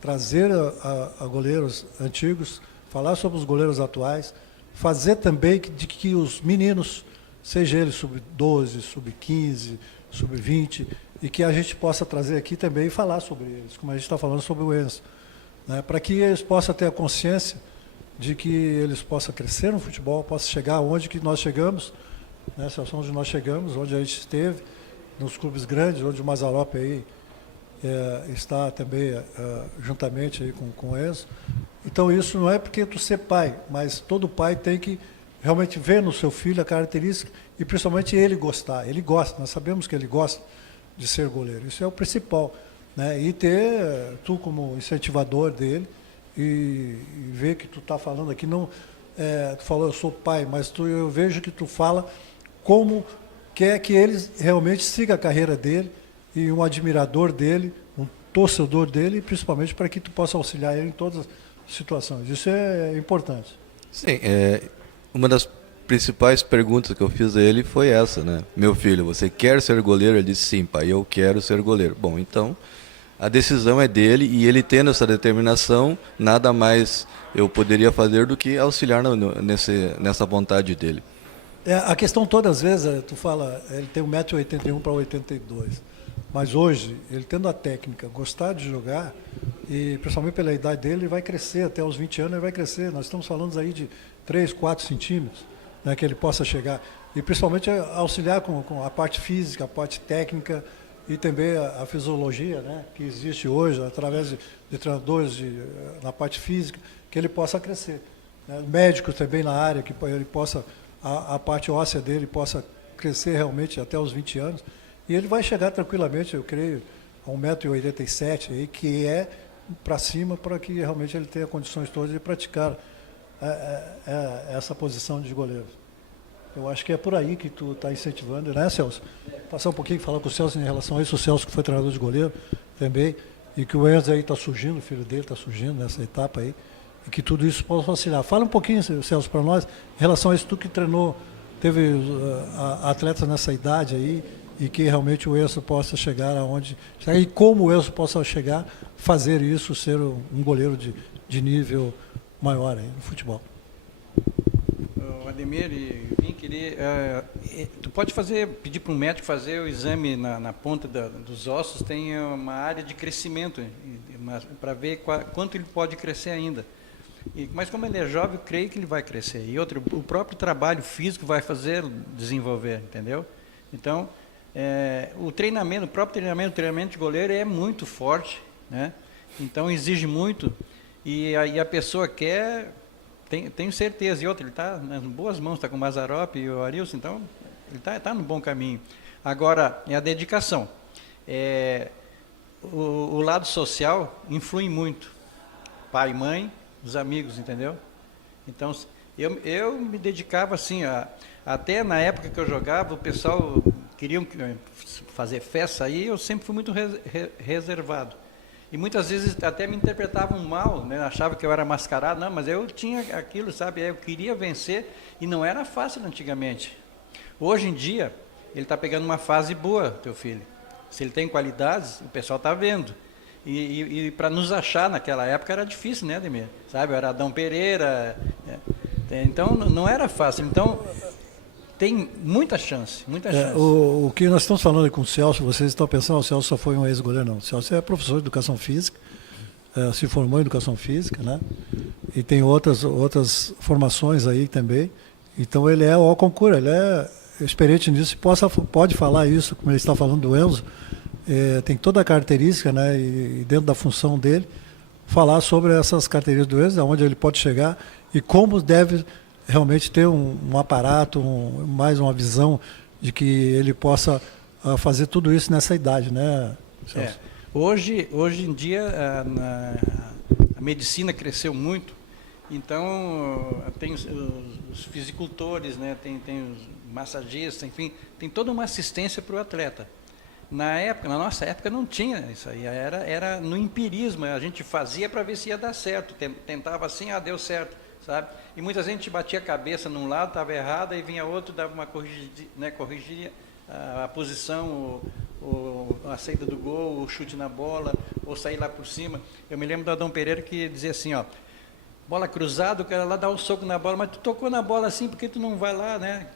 trazer a goleiros antigos, falar sobre os goleiros atuais, fazer também de que os meninos, seja eles sub-12, sub-15, sub-20, e que a gente possa trazer aqui também e falar sobre eles, como a gente está falando sobre o Enzo, né, para que eles possam ter a consciência de que eles possam crescer no futebol, possam chegar onde que nós chegamos, né, onde nós chegamos, onde a gente esteve, nos clubes grandes, onde o Mazzaropi aí está também juntamente aí com o Enzo. Então isso não é porque tu ser pai, mas todo pai tem que realmente ver no seu filho a característica e principalmente ele gostar. Ele gosta, nós sabemos que ele gosta de ser goleiro, isso é o principal, né? E ter tu como incentivador dele, e ver que tu está falando aqui, não, tu falou, eu sou pai, mas eu vejo que tu fala como quer que ele realmente siga a carreira dele e um admirador dele, um torcedor dele, principalmente para que tu possa auxiliar ele em todas as situações. Isso é importante. Sim, uma das principais perguntas que eu fiz a ele foi essa, né? Meu filho, você quer ser goleiro? Ele disse, sim, pai, eu quero ser goleiro. Bom, então, a decisão é dele e ele tendo essa determinação, nada mais eu poderia fazer do que auxiliar nessa vontade dele. A questão toda, às vezes, tu fala, ele tem 1,81 m para 82, mas hoje, ele tendo a técnica, gostar de jogar, e principalmente pela idade dele, ele vai crescer, até os 20 anos ele vai crescer. Nós estamos falando aí de 3, 4 centímetros, né, que ele possa chegar. E principalmente auxiliar com a parte física, a parte técnica e também a fisiologia, né, que existe hoje, através de treinadores na parte física, que ele possa crescer. Né. Médicos também na área, que ele possa, a parte óssea dele possa crescer realmente até os 20 anos. E ele vai chegar tranquilamente, eu creio, a 1,87 m, que é para cima, para que realmente ele tenha condições todas de praticar essa posição de goleiro. Eu acho que é por aí que tu está incentivando, né, Celso? Passar um pouquinho, falar com o Celso em relação a isso, o Celso que foi treinador de goleiro também, e que o Enzo aí está surgindo, o filho dele está surgindo nessa etapa aí, e que tudo isso possa auxiliar. Fala um pouquinho, Celso, para nós, em relação a isso, tu que treinou, teve atletas nessa idade aí, e que realmente o Enzo possa chegar aonde, e como o Enzo possa chegar, fazer isso, ser um goleiro de nível maior aí no futebol. Ademir e Vim, tu pode pedir para um médico fazer o exame na ponta dos ossos, tem uma área de crescimento, para ver quanto ele pode crescer ainda. Mas como ele é jovem, eu creio que ele vai crescer. E outro, o próprio trabalho físico vai fazer desenvolver, entendeu? Então, o próprio treinamento de goleiro é muito forte, né? Então exige muito, e a pessoa quer, tenho certeza, e outra, ele está nas boas mãos, está com o Mazarop e o Arilson, então ele está no bom caminho. Agora, é a dedicação. O lado social influi muito, pai, mãe, os amigos, entendeu? Então, eu me dedicava assim, até na época que eu jogava, o pessoal queriam fazer festa aí, eu sempre fui muito reservado. E muitas vezes até me interpretavam mal, né? Achava que eu era mascarado, não, mas eu tinha aquilo, sabe? Eu queria vencer e não era fácil antigamente. Hoje em dia, ele está pegando uma fase boa, teu filho. Se ele tem qualidades, o pessoal está vendo. E para nos achar naquela época era difícil, né, Ademir? Sabe? Eu era Adão Pereira, então não era fácil. Então, tem muita chance, muita chance. O que nós estamos falando com o Celso, vocês estão pensando, o Celso só foi um ex-goleiro, não. O Celso é professor de educação física, se formou em educação física, né? E tem outras formações aí também. Então ele é o concurso, ele é experiente nisso e pode falar isso, como ele está falando do Enzo, tem toda a característica, né? E dentro da função dele, falar sobre essas características do Enzo, aonde ele pode chegar e como deve realmente ter um aparato, mais uma visão de que ele possa fazer tudo isso nessa idade, né, Celso? Hoje em dia a medicina cresceu muito, então tem os fisicultores, né, tem os massagistas, enfim, tem toda uma assistência para o atleta. Na nossa época não tinha isso aí, era no empirismo, a gente fazia para ver se ia dar certo, tentava assim, deu certo. Sabe? E muitas vezes a gente batia a cabeça num lado, estava errado, e vinha outro, dava uma corrigia a posição, a saída do gol, o chute na bola, ou sair lá por cima. Eu me lembro do Adão Pereira que dizia assim, bola cruzada, o cara lá dá um soco na bola, mas tu tocou na bola assim, por que tu não vai lá, né?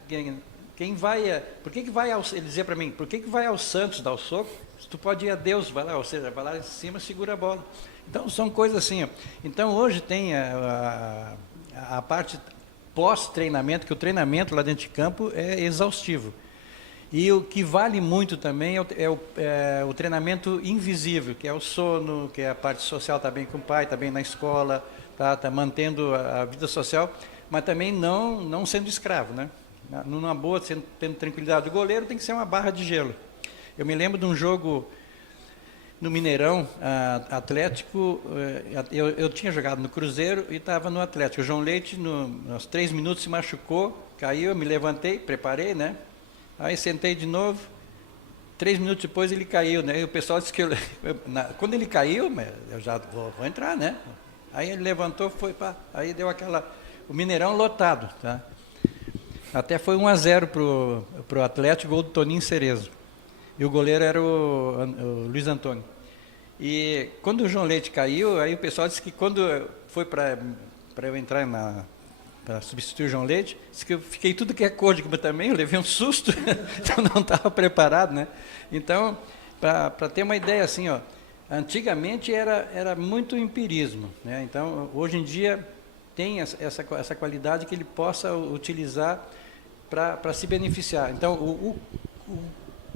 Quem vai, por que vai ele dizia para mim, por que vai ao Santos dar o soco? Se tu pode ir a Deus, vai lá, ou seja, vai lá em cima, segura a bola. Então, são coisas assim. Então, hoje tem a parte pós-treinamento, que o treinamento lá dentro de campo é exaustivo. E o que vale muito também é o treinamento invisível, que é o sono, que é a parte social, está bem com o pai, está bem na escola, tá mantendo a vida social, mas também não sendo escravo, né? Numa boa, tendo tranquilidade. O goleiro tem que ser uma barra de gelo. Eu me lembro de um jogo no Mineirão, Atlético, eu tinha jogado no Cruzeiro e estava no Atlético. O João Leite, nos 3 minutos, se machucou, caiu, eu me levantei, preparei, né? Aí sentei de novo, 3 minutos depois ele caiu, né? E o pessoal disse que quando ele caiu, eu já vou entrar, né? Aí ele levantou, foi para... Aí deu o Mineirão lotado, tá? Até foi 1-0 pro Atlético, gol do Toninho Cerezo. E o goleiro era o Luiz Antônio. E quando o João Leite caiu, aí o pessoal disse que quando foi para eu entrar para substituir o João Leite, disse que eu fiquei tudo que é código, mas também eu levei um susto, então não estava preparado, né? Então, para ter uma ideia assim, ó, antigamente era muito empirismo, né? Então, hoje em dia tem essa qualidade que ele possa utilizar para se beneficiar. Então,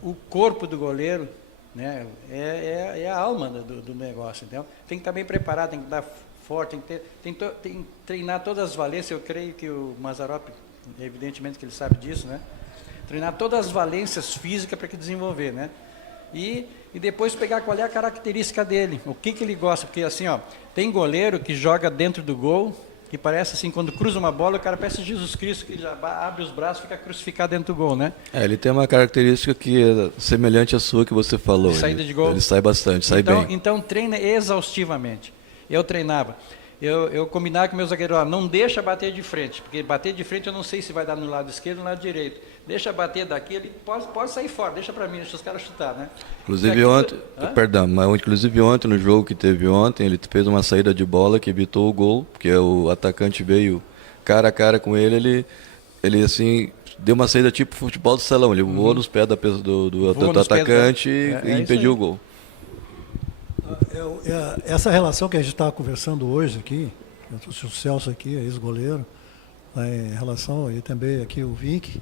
o corpo do goleiro, né, é a alma do negócio. Então, tem que estar bem preparado, tem que estar forte, tem que treinar todas as valências. Eu creio que o Mazzaropi, evidentemente que ele sabe disso, né? Treinar todas as valências físicas para que desenvolver, né? E depois pegar qual é a característica dele, o que ele gosta, porque assim, ó, tem goleiro que joga dentro do gol, que parece assim, quando cruza uma bola, o cara parece Jesus Cristo, que já abre os braços e fica crucificado dentro do gol, né? Ele tem uma característica que é semelhante à sua que você falou. Saída de gol. Ele sai bastante, sai bem. Então treina exaustivamente. Eu treinava. Eu combinava com meus zagueiros, não deixa bater de frente, porque bater de frente eu não sei se vai dar no lado esquerdo ou no lado direito. Deixa bater daqui, ele pode sair fora, deixa para mim, deixa os caras chutar, né? Inclusive ontem, inclusive ontem, no jogo que teve ontem, ele fez uma saída de bola que evitou o gol, porque o atacante veio cara a cara com ele assim, deu uma saída tipo futebol do salão, ele voou nos pés do atacante e impediu o gol. Essa relação que a gente estava conversando hoje aqui, o Celso aqui, ex-goleiro, em relação, e também aqui o Vink,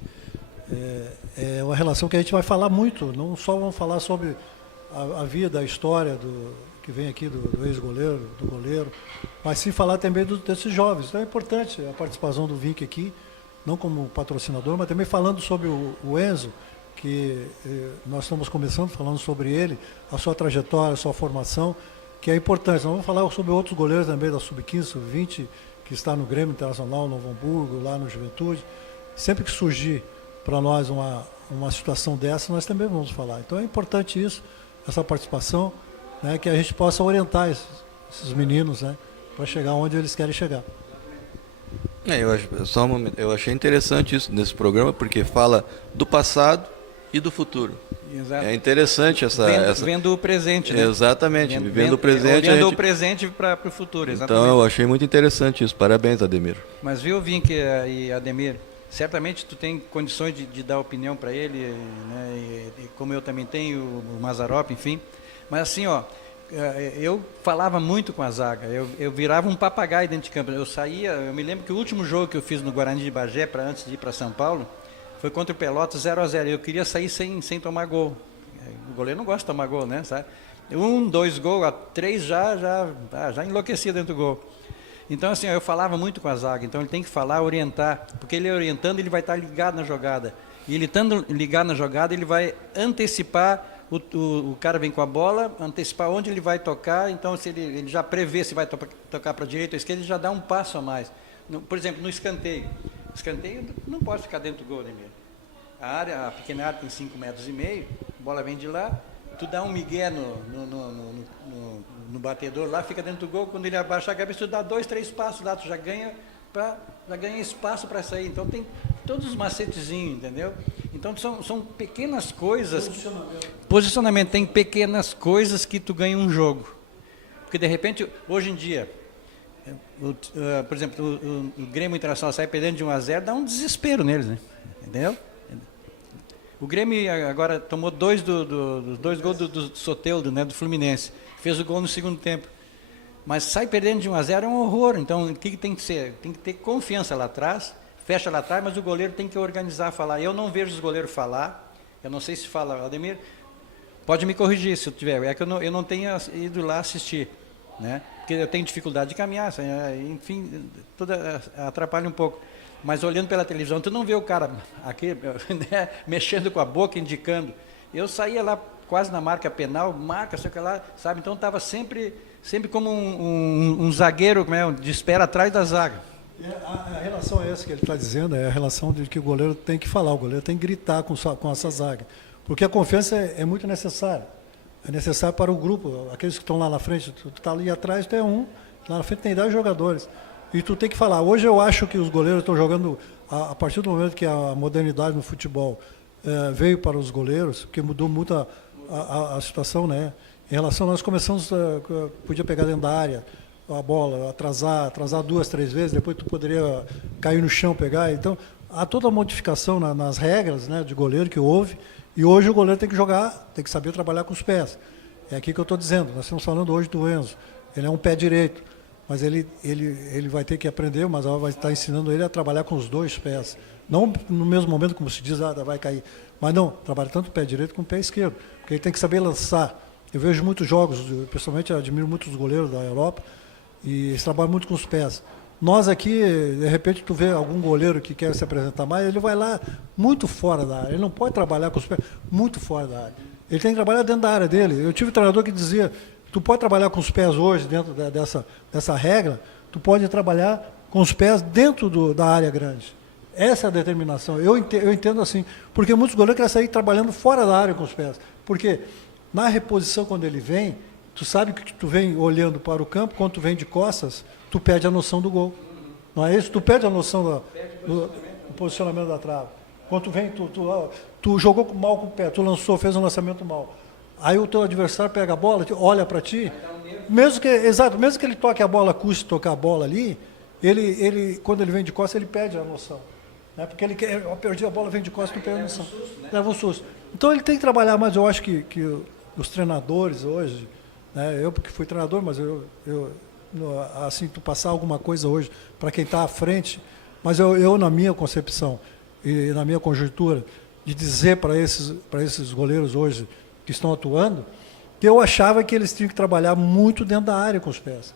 é uma relação que a gente vai falar muito, não só vamos falar sobre a vida, a história que vem aqui do ex-goleiro, do goleiro, mas sim falar também desses jovens. Então é importante a participação do Vink aqui, não como patrocinador, mas também falando sobre o Enzo, que nós estamos começando falando sobre ele, a sua trajetória, a sua formação, que é importante. Nós vamos falar sobre outros goleiros também da Sub-15, Sub-20, que está no Grêmio Internacional, no Novo Hamburgo, lá no Juventude. Sempre que surgir para nós uma situação dessa, nós também vamos falar. Então é importante isso, essa participação, né, que a gente possa orientar esses meninos, né, para chegar onde eles querem chegar. Eu achei interessante isso nesse programa, porque fala do passado e do futuro. Exato. É interessante vendo o presente, né? Exatamente, vivendo o presente. Olhando o presente para o futuro, exatamente. Então eu achei muito interessante isso. Parabéns, Ademir. Mas viu, Vink e Ademir, certamente tu tem condições de dar opinião para ele, né? E como eu também tenho, o Mazzaropi, enfim. Mas assim, ó, eu falava muito com a zaga, eu virava um papagaio dentro de campo. Eu me lembro que o último jogo que eu fiz no Guarani de Bagé, antes de ir para São Paulo, foi contra o Pelotas 0-0. Eu queria sair sem tomar gol. O goleiro não gosta de tomar gol, né? Sabe? 1, 2 gols, 3 já enlouquecia dentro do gol. Então, assim, eu falava muito com a zaga. Então, ele tem que falar, orientar. Porque ele orientando, ele vai estar ligado na jogada. E ele estando ligado na jogada, ele vai antecipar. O cara vem com a bola, antecipar onde ele vai tocar. Então, se ele já prevê se vai tocar para a direita ou esquerda, ele já dá um passo a mais. Por exemplo, no escanteio. Escanteio não pode ficar dentro do gol, né, mesmo? A pequena área tem 5,5 metros, a bola vem de lá, tu dá um migué no batedor lá, fica dentro do gol, quando ele abaixar a cabeça, tu dá 2, 3 passos lá, tu já ganha espaço para sair. Então tem todos os macetezinhos, entendeu? Então são pequenas coisas. Posicionamento. Tem pequenas coisas que tu ganha um jogo. Porque de repente, hoje em dia, por exemplo, o Grêmio Internacional sai perdendo de 1-0, dá um desespero neles, né? Entendeu? O Grêmio agora tomou 2 gols do Soteldo, né, do Fluminense. Fez o gol no segundo tempo. Mas sai perdendo de 1-0 é um horror. Então, o que tem que ser? Tem que ter confiança lá atrás, fecha lá atrás, mas o goleiro tem que organizar, falar. Eu não vejo os goleiros falar, eu não sei se fala, Ademir, pode me corrigir se eu tiver, é que eu não tenho ido lá assistir, né? Porque eu tenho dificuldade de caminhar, enfim, tudo atrapalha um pouco. Mas olhando pela televisão, tu não vê o cara aqui, né, mexendo com a boca, indicando. Eu saía lá quase na marca penal, marca, sei lá, sabe? Então estava sempre como um zagueiro de espera atrás da zaga. A relação é essa que ele está dizendo, é a relação de que o goleiro tem que falar, o goleiro tem que gritar com essa zaga. Porque a confiança é muito necessária. É necessário para o grupo, aqueles que estão lá na frente, tu está ali atrás, tu é um, lá na frente tem 10 jogadores. E tu tem que falar. Hoje eu acho que os goleiros estão jogando, a partir do momento que a modernidade no futebol veio para os goleiros, porque mudou muito a situação, né? Em relação, nós começamos, podia pegar dentro da área a bola, atrasar 2, 3 vezes, depois tu poderia cair no chão, pegar. Então, há toda a modificação nas regras, né, de goleiro que houve, e hoje o goleiro tem que jogar, tem que saber trabalhar com os pés. É aqui que eu estou dizendo, nós estamos falando hoje do Enzo, ele é um pé direito, mas ele vai ter que aprender, mas ela vai estar ensinando ele a trabalhar com os 2 pés. Não no mesmo momento, como se diz, vai cair, mas não, trabalha tanto o pé direito como o pé esquerdo, porque ele tem que saber lançar. Eu vejo muitos jogos, pessoalmente admiro muitos goleiros da Europa, e eles trabalham muito com os pés. Nós aqui, de repente, tu vê algum goleiro que quer se apresentar mais, ele vai lá muito fora da área. Ele não pode trabalhar com os pés muito fora da área. Ele tem que trabalhar dentro da área dele. Eu tive um treinador que dizia, tu pode trabalhar com os pés hoje, dentro dessa regra, tu pode trabalhar com os pés dentro da área grande. Essa é a determinação. Eu entendo assim, porque muitos goleiros querem sair trabalhando fora da área com os pés. Porque na reposição, quando ele vem, tu sabe que tu vem olhando para o campo, quando tu vem de costas, tu perde a noção do gol. Não é isso? Tu perde a noção do posicionamento da trave. Quando tu vem, tu jogou mal com o pé, tu lançou, fez um lançamento mal. Aí o teu adversário pega a bola, olha para ti, mesmo que ele toque a bola, custe tocar a bola ali, ele quando ele vem de costas, ele perde a noção. Né? Porque ele quer, eu perdi a bola, vem de costas, tu perde a noção. Leva um susto. Então ele tem que trabalhar, mas eu acho que os treinadores hoje, né, eu porque fui treinador, mas assim, tu passar alguma coisa hoje para quem está à frente, mas eu na minha concepção e na minha conjuntura, de dizer para esses goleiros hoje que estão atuando, que eu achava que eles tinham que trabalhar muito dentro da área com os pés.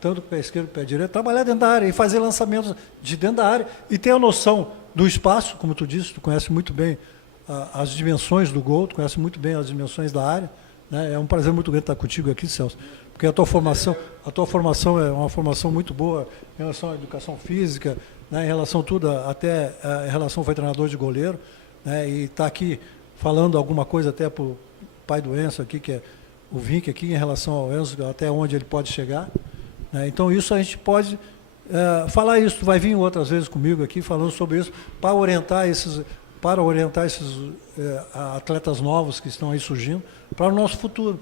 Tanto o pé esquerdo, o pé direito, trabalhar dentro da área e fazer lançamentos de dentro da área e ter a noção do espaço, como tu disse, tu conhece muito bem as dimensões do gol, tu conhece muito bem as dimensões da área, né? É um prazer muito grande estar contigo aqui, Celso, porque a tua formação é uma formação muito boa em relação à educação física, né? Em relação a tudo, até em relação foi treinador de goleiro, né? E está aqui falando alguma coisa até para o pai do Enzo aqui, que é o Vink aqui, em relação ao Enzo, até onde ele pode chegar. Né? Então isso a gente pode falar isso, tu vai vir outras vezes comigo aqui falando sobre isso, para orientar esses atletas novos que estão aí surgindo, para o nosso futuro.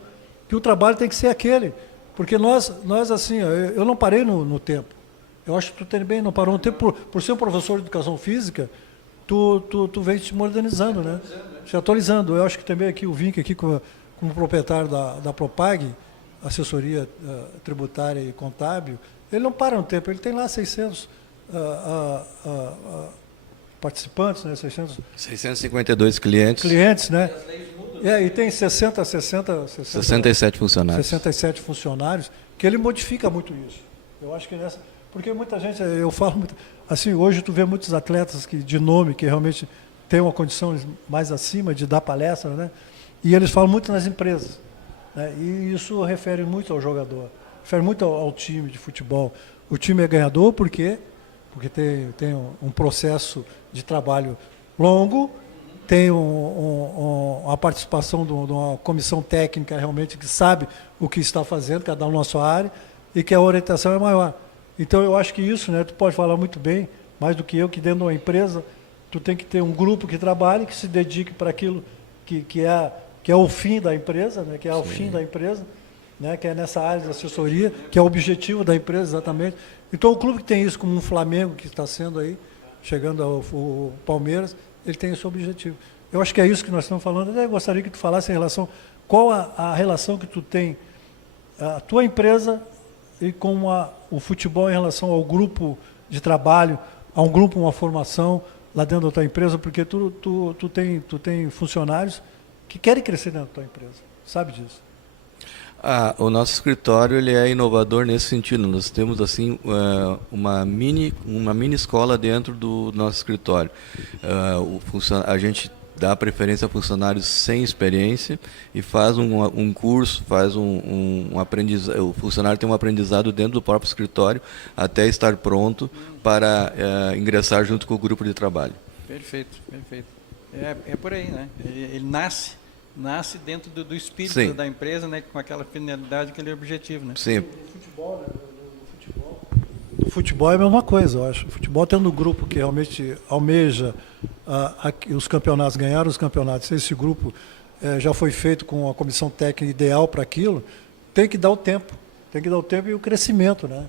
Que o trabalho tem que ser aquele, porque nós assim, eu não parei no tempo. Eu acho que tu também não parou no tempo, por ser um professor de educação física, tu vem te modernizando, né? Se atualizando. Eu acho que também aqui o Vink, aqui como proprietário da Propag, assessoria tributária e contábil, ele não para no tempo, ele tem lá 600 participantes, né? 652 clientes. Clientes, né? E tem 67 funcionários. 67 funcionários, que ele modifica muito isso. Eu acho que porque muita gente, eu falo muito, assim, hoje tu vê muitos atletas de nome, que realmente têm uma condição mais acima de dar palestra, né? E eles falam muito nas empresas. Né? E isso refere muito ao jogador, refere muito ao time de futebol. O time é ganhador porque tem um processo de trabalho longo, tem a participação de uma comissão técnica realmente que sabe o que está fazendo, cada um na sua área, e que a orientação é maior. Então eu acho que isso, né, tu pode falar muito bem, mais do que eu, que dentro de uma empresa, tu tem que ter um grupo que trabalhe, que se dedique para aquilo que é o fim da empresa, né, que é o fim da empresa, né, que é nessa área de assessoria, que é o objetivo da empresa exatamente. Então o clube que tem isso, como um Flamengo que está sendo aí, chegando ao Palmeiras, ele tem esse objetivo. Eu acho que é isso que nós estamos falando. Eu gostaria que tu falasse em relação, qual a relação que tu tem, a tua empresa e com o futebol em relação ao grupo de trabalho, a um grupo, uma formação lá dentro da tua empresa, porque tu tem funcionários que querem crescer dentro da tua empresa, sabe disso? O nosso escritório ele é inovador nesse sentido. Nós temos assim uma mini escola dentro do nosso escritório. A gente dá preferência a funcionários sem experiência e faz um curso, faz um aprendizado. O funcionário tem um aprendizado dentro do próprio escritório até estar pronto para ingressar junto com o grupo de trabalho. Perfeito, perfeito. É por aí, né? Ele nasce dentro do espírito Sim. da empresa, né? Com aquela finalidade, aquele objetivo, né? Sim. O futebol é a mesma coisa, eu acho. O futebol tendo um grupo que realmente almeja os campeonatos, ganhar os campeonatos, esse grupo já foi feito com a comissão técnica ideal para aquilo, tem que dar o tempo. Tem que dar o tempo e o crescimento, né?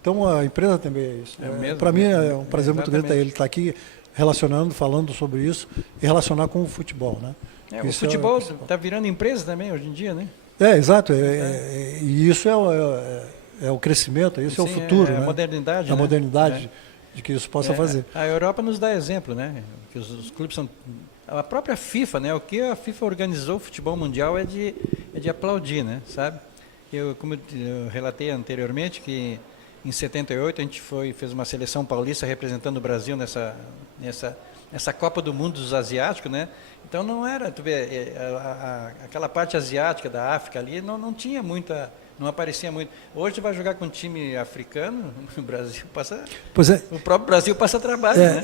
Então a empresa também é isso. Para mim é um prazer muito grande ele estar aqui relacionando, falando sobre isso e relacionar com o futebol, né? O futebol está virando empresa também hoje em dia, né? Exato. E isso é o crescimento, isso é o futuro, né? A modernidade. A modernidade de que isso possa fazer. A Europa nos dá exemplo, né? Que os clubes são... A própria FIFA, né? O que a FIFA organizou o futebol mundial é de aplaudir, né? Sabe? Como eu relatei anteriormente, que em 78 a gente fez uma seleção paulista representando o Brasil nessa Copa do Mundo dos Asiáticos, né? Então não era, tu vê, aquela parte asiática da África ali não tinha muita, não aparecia muito. Hoje vai jogar com um time africano, o Brasil passa, o próprio Brasil passa trabalho, né?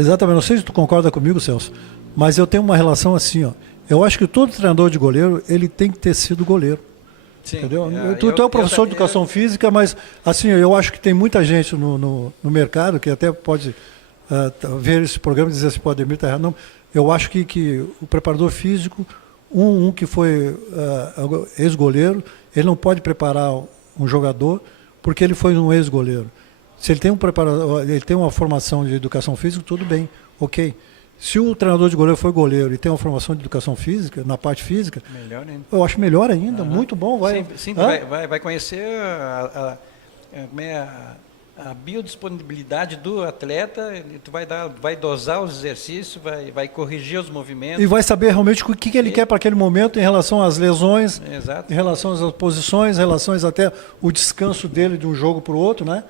Exatamente. Não sei se tu concorda comigo, Celso, mas eu tenho uma relação assim, ó. Eu acho que todo treinador de goleiro, ele tem que ter sido goleiro. Sim, entendeu? Tu é um professor de educação física, mas assim, eu acho que tem muita gente no mercado que até pode ver esse programa e dizer assim, pô, Ademir está errado. Não, eu acho que o preparador físico, um que foi ex-goleiro, ele não pode preparar um jogador porque ele foi um ex-goleiro. Se ele tem ele tem uma formação de educação física, tudo bem, ok. Se o treinador de goleiro foi goleiro e tem uma formação de educação física, na parte física, melhor ainda. Eu acho melhor ainda, muito bom. Vai conhecer a biodisponibilidade do atleta, tu vai dosar os exercícios, vai corrigir os movimentos. E vai saber realmente o que ele quer para aquele momento em relação às lesões, exato, em relação às posições, em relação até o descanso dele de um jogo para o outro, né?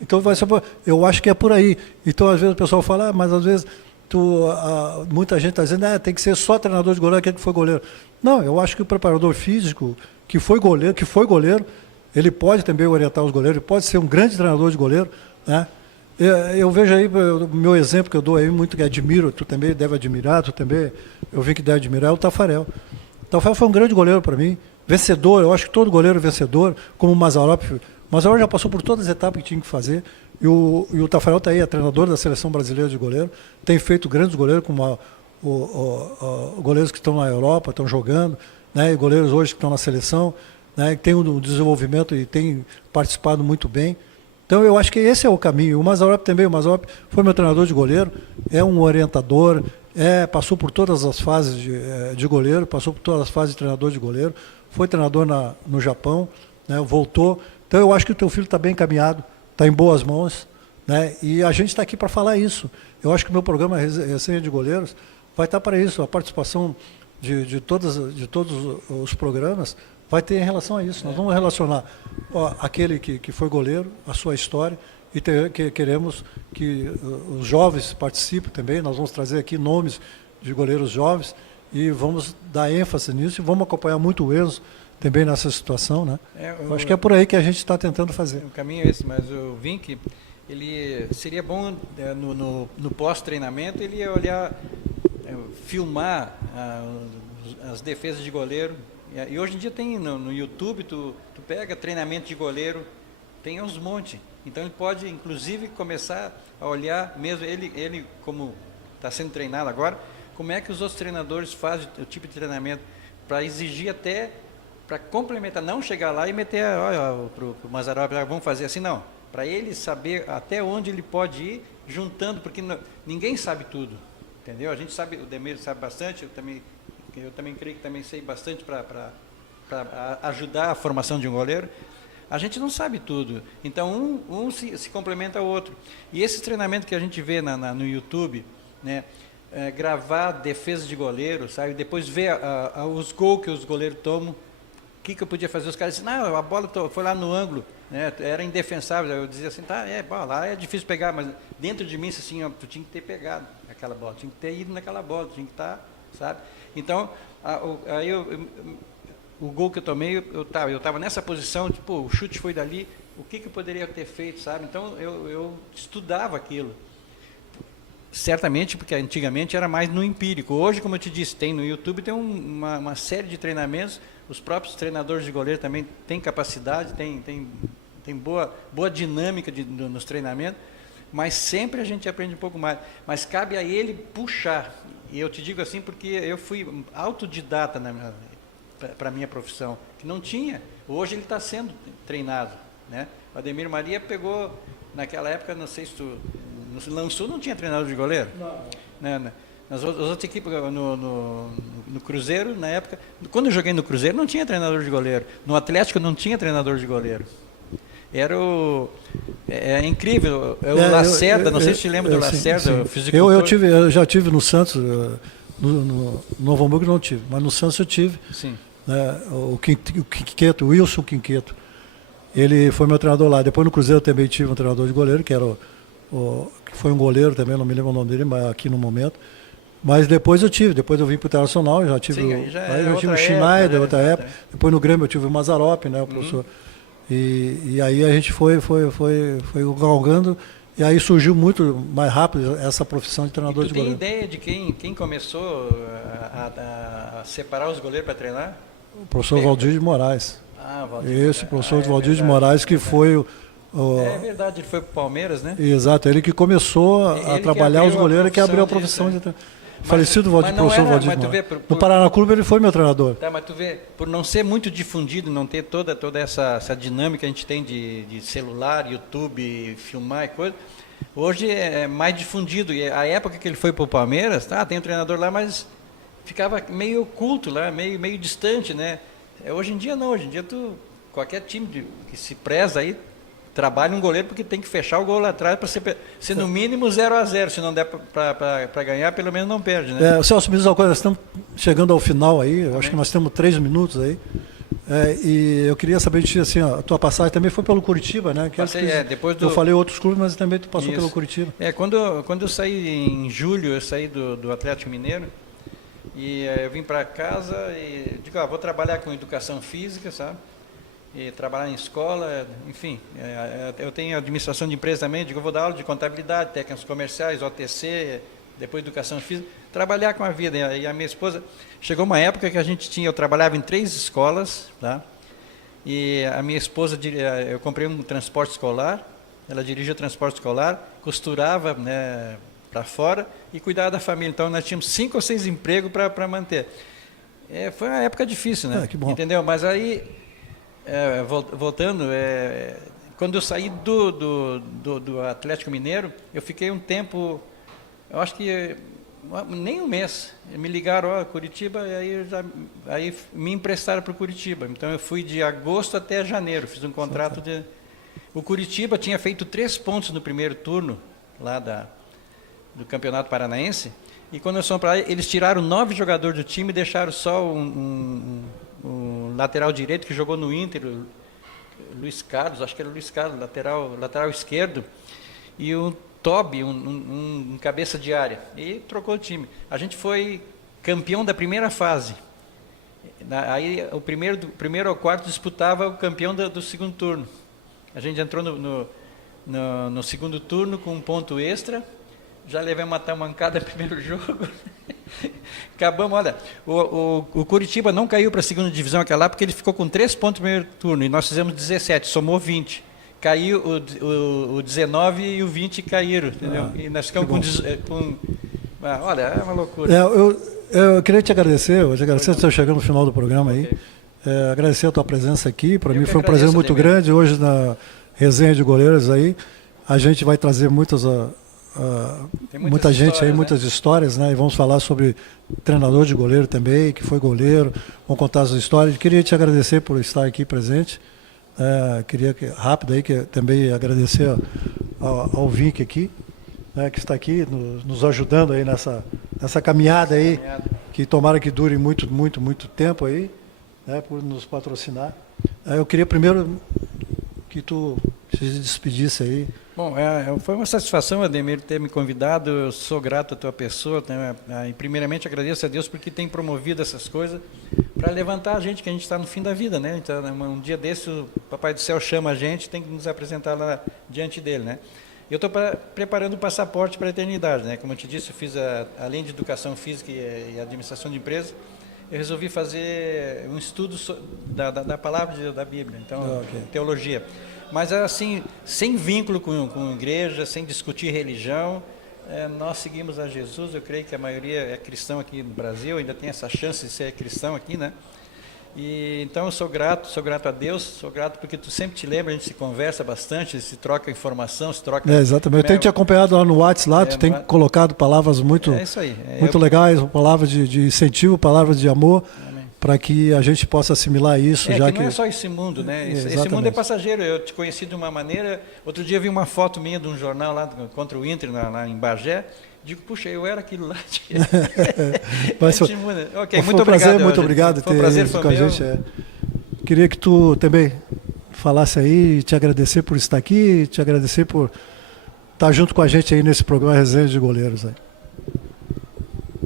Então eu acho que é por aí. Então às vezes o pessoal fala, mas às vezes muita gente está dizendo, tem que ser só treinador de goleiro, aquele que foi goleiro. Não, eu acho que o preparador físico que foi goleiro, ele pode também orientar os goleiros, ele pode ser um grande treinador de goleiro, né? Eu vejo aí, o meu exemplo que eu dou aí, muito que admiro, tu também deve admirar, eu vi que deve admirar, é o Tafarel. O Tafarel foi um grande goleiro para mim, vencedor, eu acho que todo goleiro é vencedor, como o Mazzaropi. O Mazzaropi já passou por todas as etapas que tinha que fazer, e o Tafarel está aí, é treinador da Seleção Brasileira de Goleiro, tem feito grandes goleiros, como goleiros que estão na Europa, estão jogando, né, e goleiros hoje que estão na seleção, né, que tem um desenvolvimento e tem participado muito bem. Então eu acho que esse é o caminho. O Mazzaropi também, foi meu treinador de goleiro, é um orientador, passou por todas as fases de goleiro, passou por todas as fases de treinador de goleiro, foi treinador no Japão, né, voltou. Então eu acho que o teu filho está bem encaminhado, está em boas mãos, né, e a gente está aqui para falar isso. Eu acho que o meu programa Resenha de Goleiros vai estar para isso, a participação de todos os programas vai ter em relação a isso. Nós vamos relacionar aquele que foi goleiro, a sua história, e queremos que os jovens participem também. Nós vamos trazer aqui nomes de goleiros jovens e vamos dar ênfase nisso e vamos acompanhar muito o Enzo também nessa situação, né? Eu acho que é por aí que a gente está tentando fazer. O caminho é esse, mas o Vink, ele seria bom no pós-treinamento ele ia olhar, filmar as defesas de goleiro. E hoje em dia tem no YouTube, tu pega treinamento de goleiro, tem uns monte. Então ele pode, inclusive, começar a olhar, mesmo ele como está sendo treinado agora, como é que os outros treinadores fazem o tipo de treinamento, para exigir até, para complementar, não chegar lá e meter, olha, para o Mazzaropi, vamos fazer assim, não. Para ele saber até onde ele pode ir, juntando, porque ninguém sabe tudo, entendeu? A gente sabe, o Demir sabe bastante, eu também creio que também sei bastante para ajudar a formação de um goleiro. A gente não sabe tudo, então um se complementa ao outro. E esse treinamento que a gente vê no YouTube, né, gravar defesa de goleiro, sabe? Depois ver os gols que os goleiros tomam, o que eu podia fazer? Os caras dizem, não, a bola foi lá no ângulo, né, era indefensável. Eu dizia assim, lá é difícil pegar, mas dentro de mim, assim, tu tinha que ter pegado aquela bola, tinha que ter ido naquela bola, tinha que estar sabe? Então, aí o gol que eu tomei, eu estava nessa posição, tipo, o chute foi dali, o que eu poderia ter feito, sabe? Então, eu estudava aquilo. Certamente, porque antigamente era mais no empírico. Hoje, como eu te disse, tem no YouTube, tem uma série de treinamentos, os próprios treinadores de goleiro também têm capacidade, tem boa dinâmica nos treinamentos, mas sempre a gente aprende um pouco mais. Mas cabe a ele puxar. E eu te digo assim porque eu fui autodidata para a minha profissão, que não tinha. Hoje ele está sendo treinado, né? O Ademir Maria pegou, naquela época, não sei se tu lançou, não tinha treinador de goleiro? Não. Nas outras equipes, no Cruzeiro, na época, quando eu joguei no Cruzeiro, não tinha treinador de goleiro. No Atlético não tinha treinador de goleiro. É incrível. O Lacerda, não sei se te lembra do Lacerda, fisicultor. Eu já tive no Santos, no Novo Hamburgo não tive, mas no Santos eu tive. Sim. Né, o Wilson Quinqueto, ele foi meu treinador lá. Depois no Cruzeiro eu também tive um treinador de goleiro, que que foi um goleiro também, não me lembro o nome dele, mas aqui no momento. Mas depois eu vim para o Internacional, já tive, aí eu tive o Schneider, outra época. Depois no Grêmio eu tive o Mazarop, né, o professor. E aí a gente foi galgando, e aí surgiu muito mais rápido essa profissão de treinador de goleiro. Tu tem ideia de quem começou a separar os goleiros para treinar? O professor Valdir de Moraes. Valdir. Esse professor Valdir de Moraes, que foi é verdade, ele foi para o Palmeiras, né? Exato, ele que começou a trabalhar os goleiros, que abriu a profissão de treinador. Falecido professor Valdir de Moraes. No Paraná Clube ele foi meu treinador. Tá, mas tu vê, por não ser muito difundido, não ter toda essa dinâmica que a gente tem de celular, YouTube, filmar e coisa, hoje é mais difundido. E a época que ele foi para o Palmeiras, tem um treinador lá, mas ficava meio oculto lá, meio distante, né? Hoje em dia não, hoje em dia qualquer time que se preza aí, trabalha um goleiro porque tem que fechar o gol lá atrás para ser no mínimo 0-0. Se não der para ganhar, pelo menos não perde, né? Celso, me diz uma coisa, nós estamos chegando ao final aí, eu acho que nós temos 3 minutos aí. E eu queria saber de ti, assim, a tua passagem também foi pelo Curitiba, né? Depois eu falei outros clubes, mas também tu passou pelo Curitiba. Quando eu saí em julho, eu saí do Atlético Mineiro, e eu vim para casa e digo, vou trabalhar com educação física, sabe? E trabalhar em escola, enfim, eu tenho administração de empresa também, digo, eu vou dar aula de contabilidade, técnicas comerciais, OTC, depois educação física, trabalhar com a vida. E a minha esposa, chegou uma época que eu trabalhava em 3 escolas, tá? E a minha esposa, eu comprei um transporte escolar, ela dirigia o transporte escolar, costurava, né, para fora e cuidava da família. Então nós tínhamos 5 ou 6 empregos para manter. Foi uma época difícil, né? Que bom. Entendeu? Mas aí, voltando, quando eu saí do Atlético Mineiro, eu fiquei um tempo, eu acho que nem um mês, me ligaram, Curitiba, e aí me emprestaram para o Curitiba. Então eu fui de agosto até janeiro, fiz um contrato O Curitiba tinha feito 3 pontos no primeiro turno, lá do Campeonato Paranaense, e quando nós fomos para lá, eles tiraram 9 jogadores do time e deixaram só um lateral direito que jogou no Inter, o Luiz Carlos, acho que era o Luiz Carlos, lateral esquerdo, e o Tobi, um cabeça de área, e trocou o time. A gente foi campeão da primeira fase. Aí o primeiro ao quarto disputava o campeão do segundo turno. A gente entrou no segundo turno com um ponto extra, já levamos uma tamancada no primeiro jogo. Acabamos, olha, o Curitiba não caiu para a segunda divisão aquela lá, porque ele ficou com 3 pontos no primeiro turno, e nós fizemos 17, somou 20. Caiu o 19 e o 20 caíram, entendeu? E nós ficamos com olha, é uma loucura. Eu queria te agradecer, por estar chegando no final do programa aí. Okay. Agradecer a tua presença aqui, para mim foi um prazer muito grande. Hoje na resenha de goleiros aí, a gente vai trazer muita gente aí, muitas histórias, né? E vamos falar sobre treinador de goleiro também, que foi goleiro, vamos contar as histórias. Queria te agradecer por estar aqui presente. Queria rápido aí que também agradecer ao Vink aqui, né, que está aqui nos ajudando aí nessa caminhada aí, que tomara que dure muito, muito, muito tempo aí, né, por nos patrocinar. Eu queria primeiro que tu se despedisse aí Bom, foi uma satisfação, Ademir, ter me convidado. Eu sou grato à tua pessoa. E primeiramente agradeço a Deus porque tem promovido essas coisas para levantar a gente, que a gente está no fim da vida, né? Então, um dia desse, o Papai do Céu chama a gente, tem que nos apresentar lá diante dele, né? Eu estou preparando o passaporte para a eternidade, né? Como eu te disse, eu fiz, além de educação física e administração de empresas, eu resolvi fazer um estudo da palavra da Bíblia, então, teologia. Mas assim, sem vínculo com igreja, sem discutir religião, nós seguimos a Jesus. Eu creio que a maioria é cristão aqui no Brasil, ainda tem essa chance de ser cristão aqui, né? E então eu sou grato a Deus, sou grato porque tu sempre te lembra, a gente se conversa bastante, se troca informação, se troca... exatamente, eu tenho te acompanhado lá no WhatsApp, tu tem colocado palavras muito, muito legais, palavras de incentivo, palavras de amor, para que a gente possa assimilar isso. Já que não é só esse mundo, né? Esse mundo é passageiro. Eu te conheci de uma maneira... Outro dia vi uma foto minha de um jornal lá contra o Inter, lá em Bagé. Digo, puxa, eu era aquilo lá. Muito obrigado. Muito obrigado por ter ido com a gente. Queria que tu também falasse aí, te agradecer por estar aqui, te agradecer por estar junto com a gente aí nesse programa Resenha de Goleiros. Aí.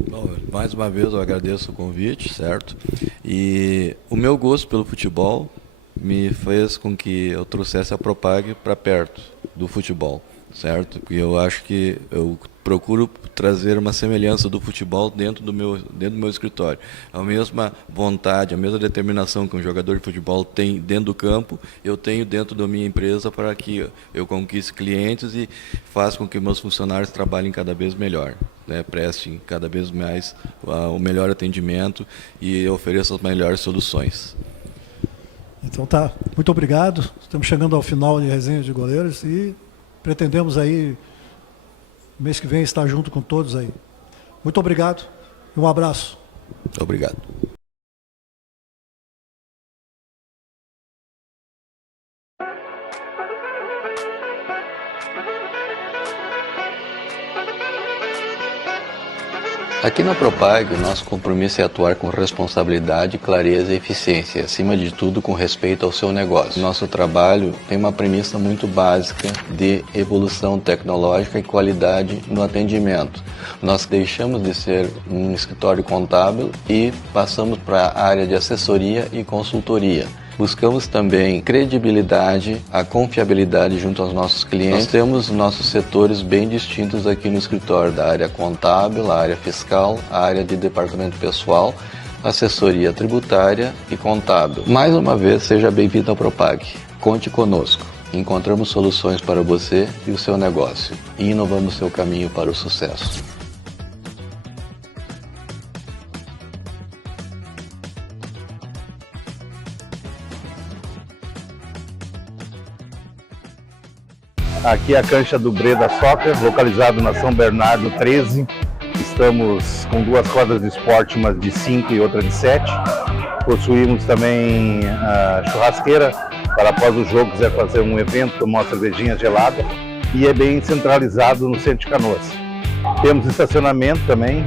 Bom, mais uma vez eu agradeço o convite, certo? E o meu gosto pelo futebol me fez com que eu trouxesse a Propag para perto do futebol, certo? Porque eu acho que eu procuro trazer uma semelhança do futebol dentro do meu escritório. A mesma vontade, a mesma determinação que um jogador de futebol tem dentro do campo, eu tenho dentro da minha empresa para que eu conquiste clientes e faça com que meus funcionários trabalhem cada vez melhor, né? Prestem cada vez mais o melhor atendimento e ofereçam as melhores soluções. Então tá, muito obrigado. Estamos chegando ao final de Resenha de Goleiros e pretendemos aí mês que vem estar junto com todos aí. Muito obrigado e um abraço. Obrigado. Aqui na Propag, o nosso compromisso é atuar com responsabilidade, clareza e eficiência, acima de tudo com respeito ao seu negócio. Nosso trabalho tem uma premissa muito básica de evolução tecnológica e qualidade no atendimento. Nós deixamos de ser um escritório contábil e passamos para a área de assessoria e consultoria. Buscamos também credibilidade, a confiabilidade junto aos nossos clientes. Nós temos nossos setores bem distintos aqui no escritório, da área contábil, a área fiscal, a área de departamento pessoal, assessoria tributária e contábil. Mais uma vez, seja bem-vindo ao Propag. Conte conosco. Encontramos soluções para você e o seu negócio e inovamos seu caminho para o sucesso. Aqui é a cancha do Breda Soccer, localizado na São Bernardo 13. Estamos com 2 quadras de esporte, uma de 5 e outra de 7. Possuímos também a churrasqueira, para após o jogo quiser fazer um evento, tomar uma cervejinha gelada. E é bem centralizado no centro de Canoas. Temos estacionamento também,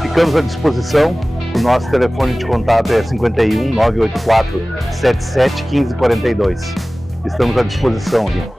ficamos à disposição. O nosso telefone de contato é 51 984 77 1542. Estamos à disposição aqui.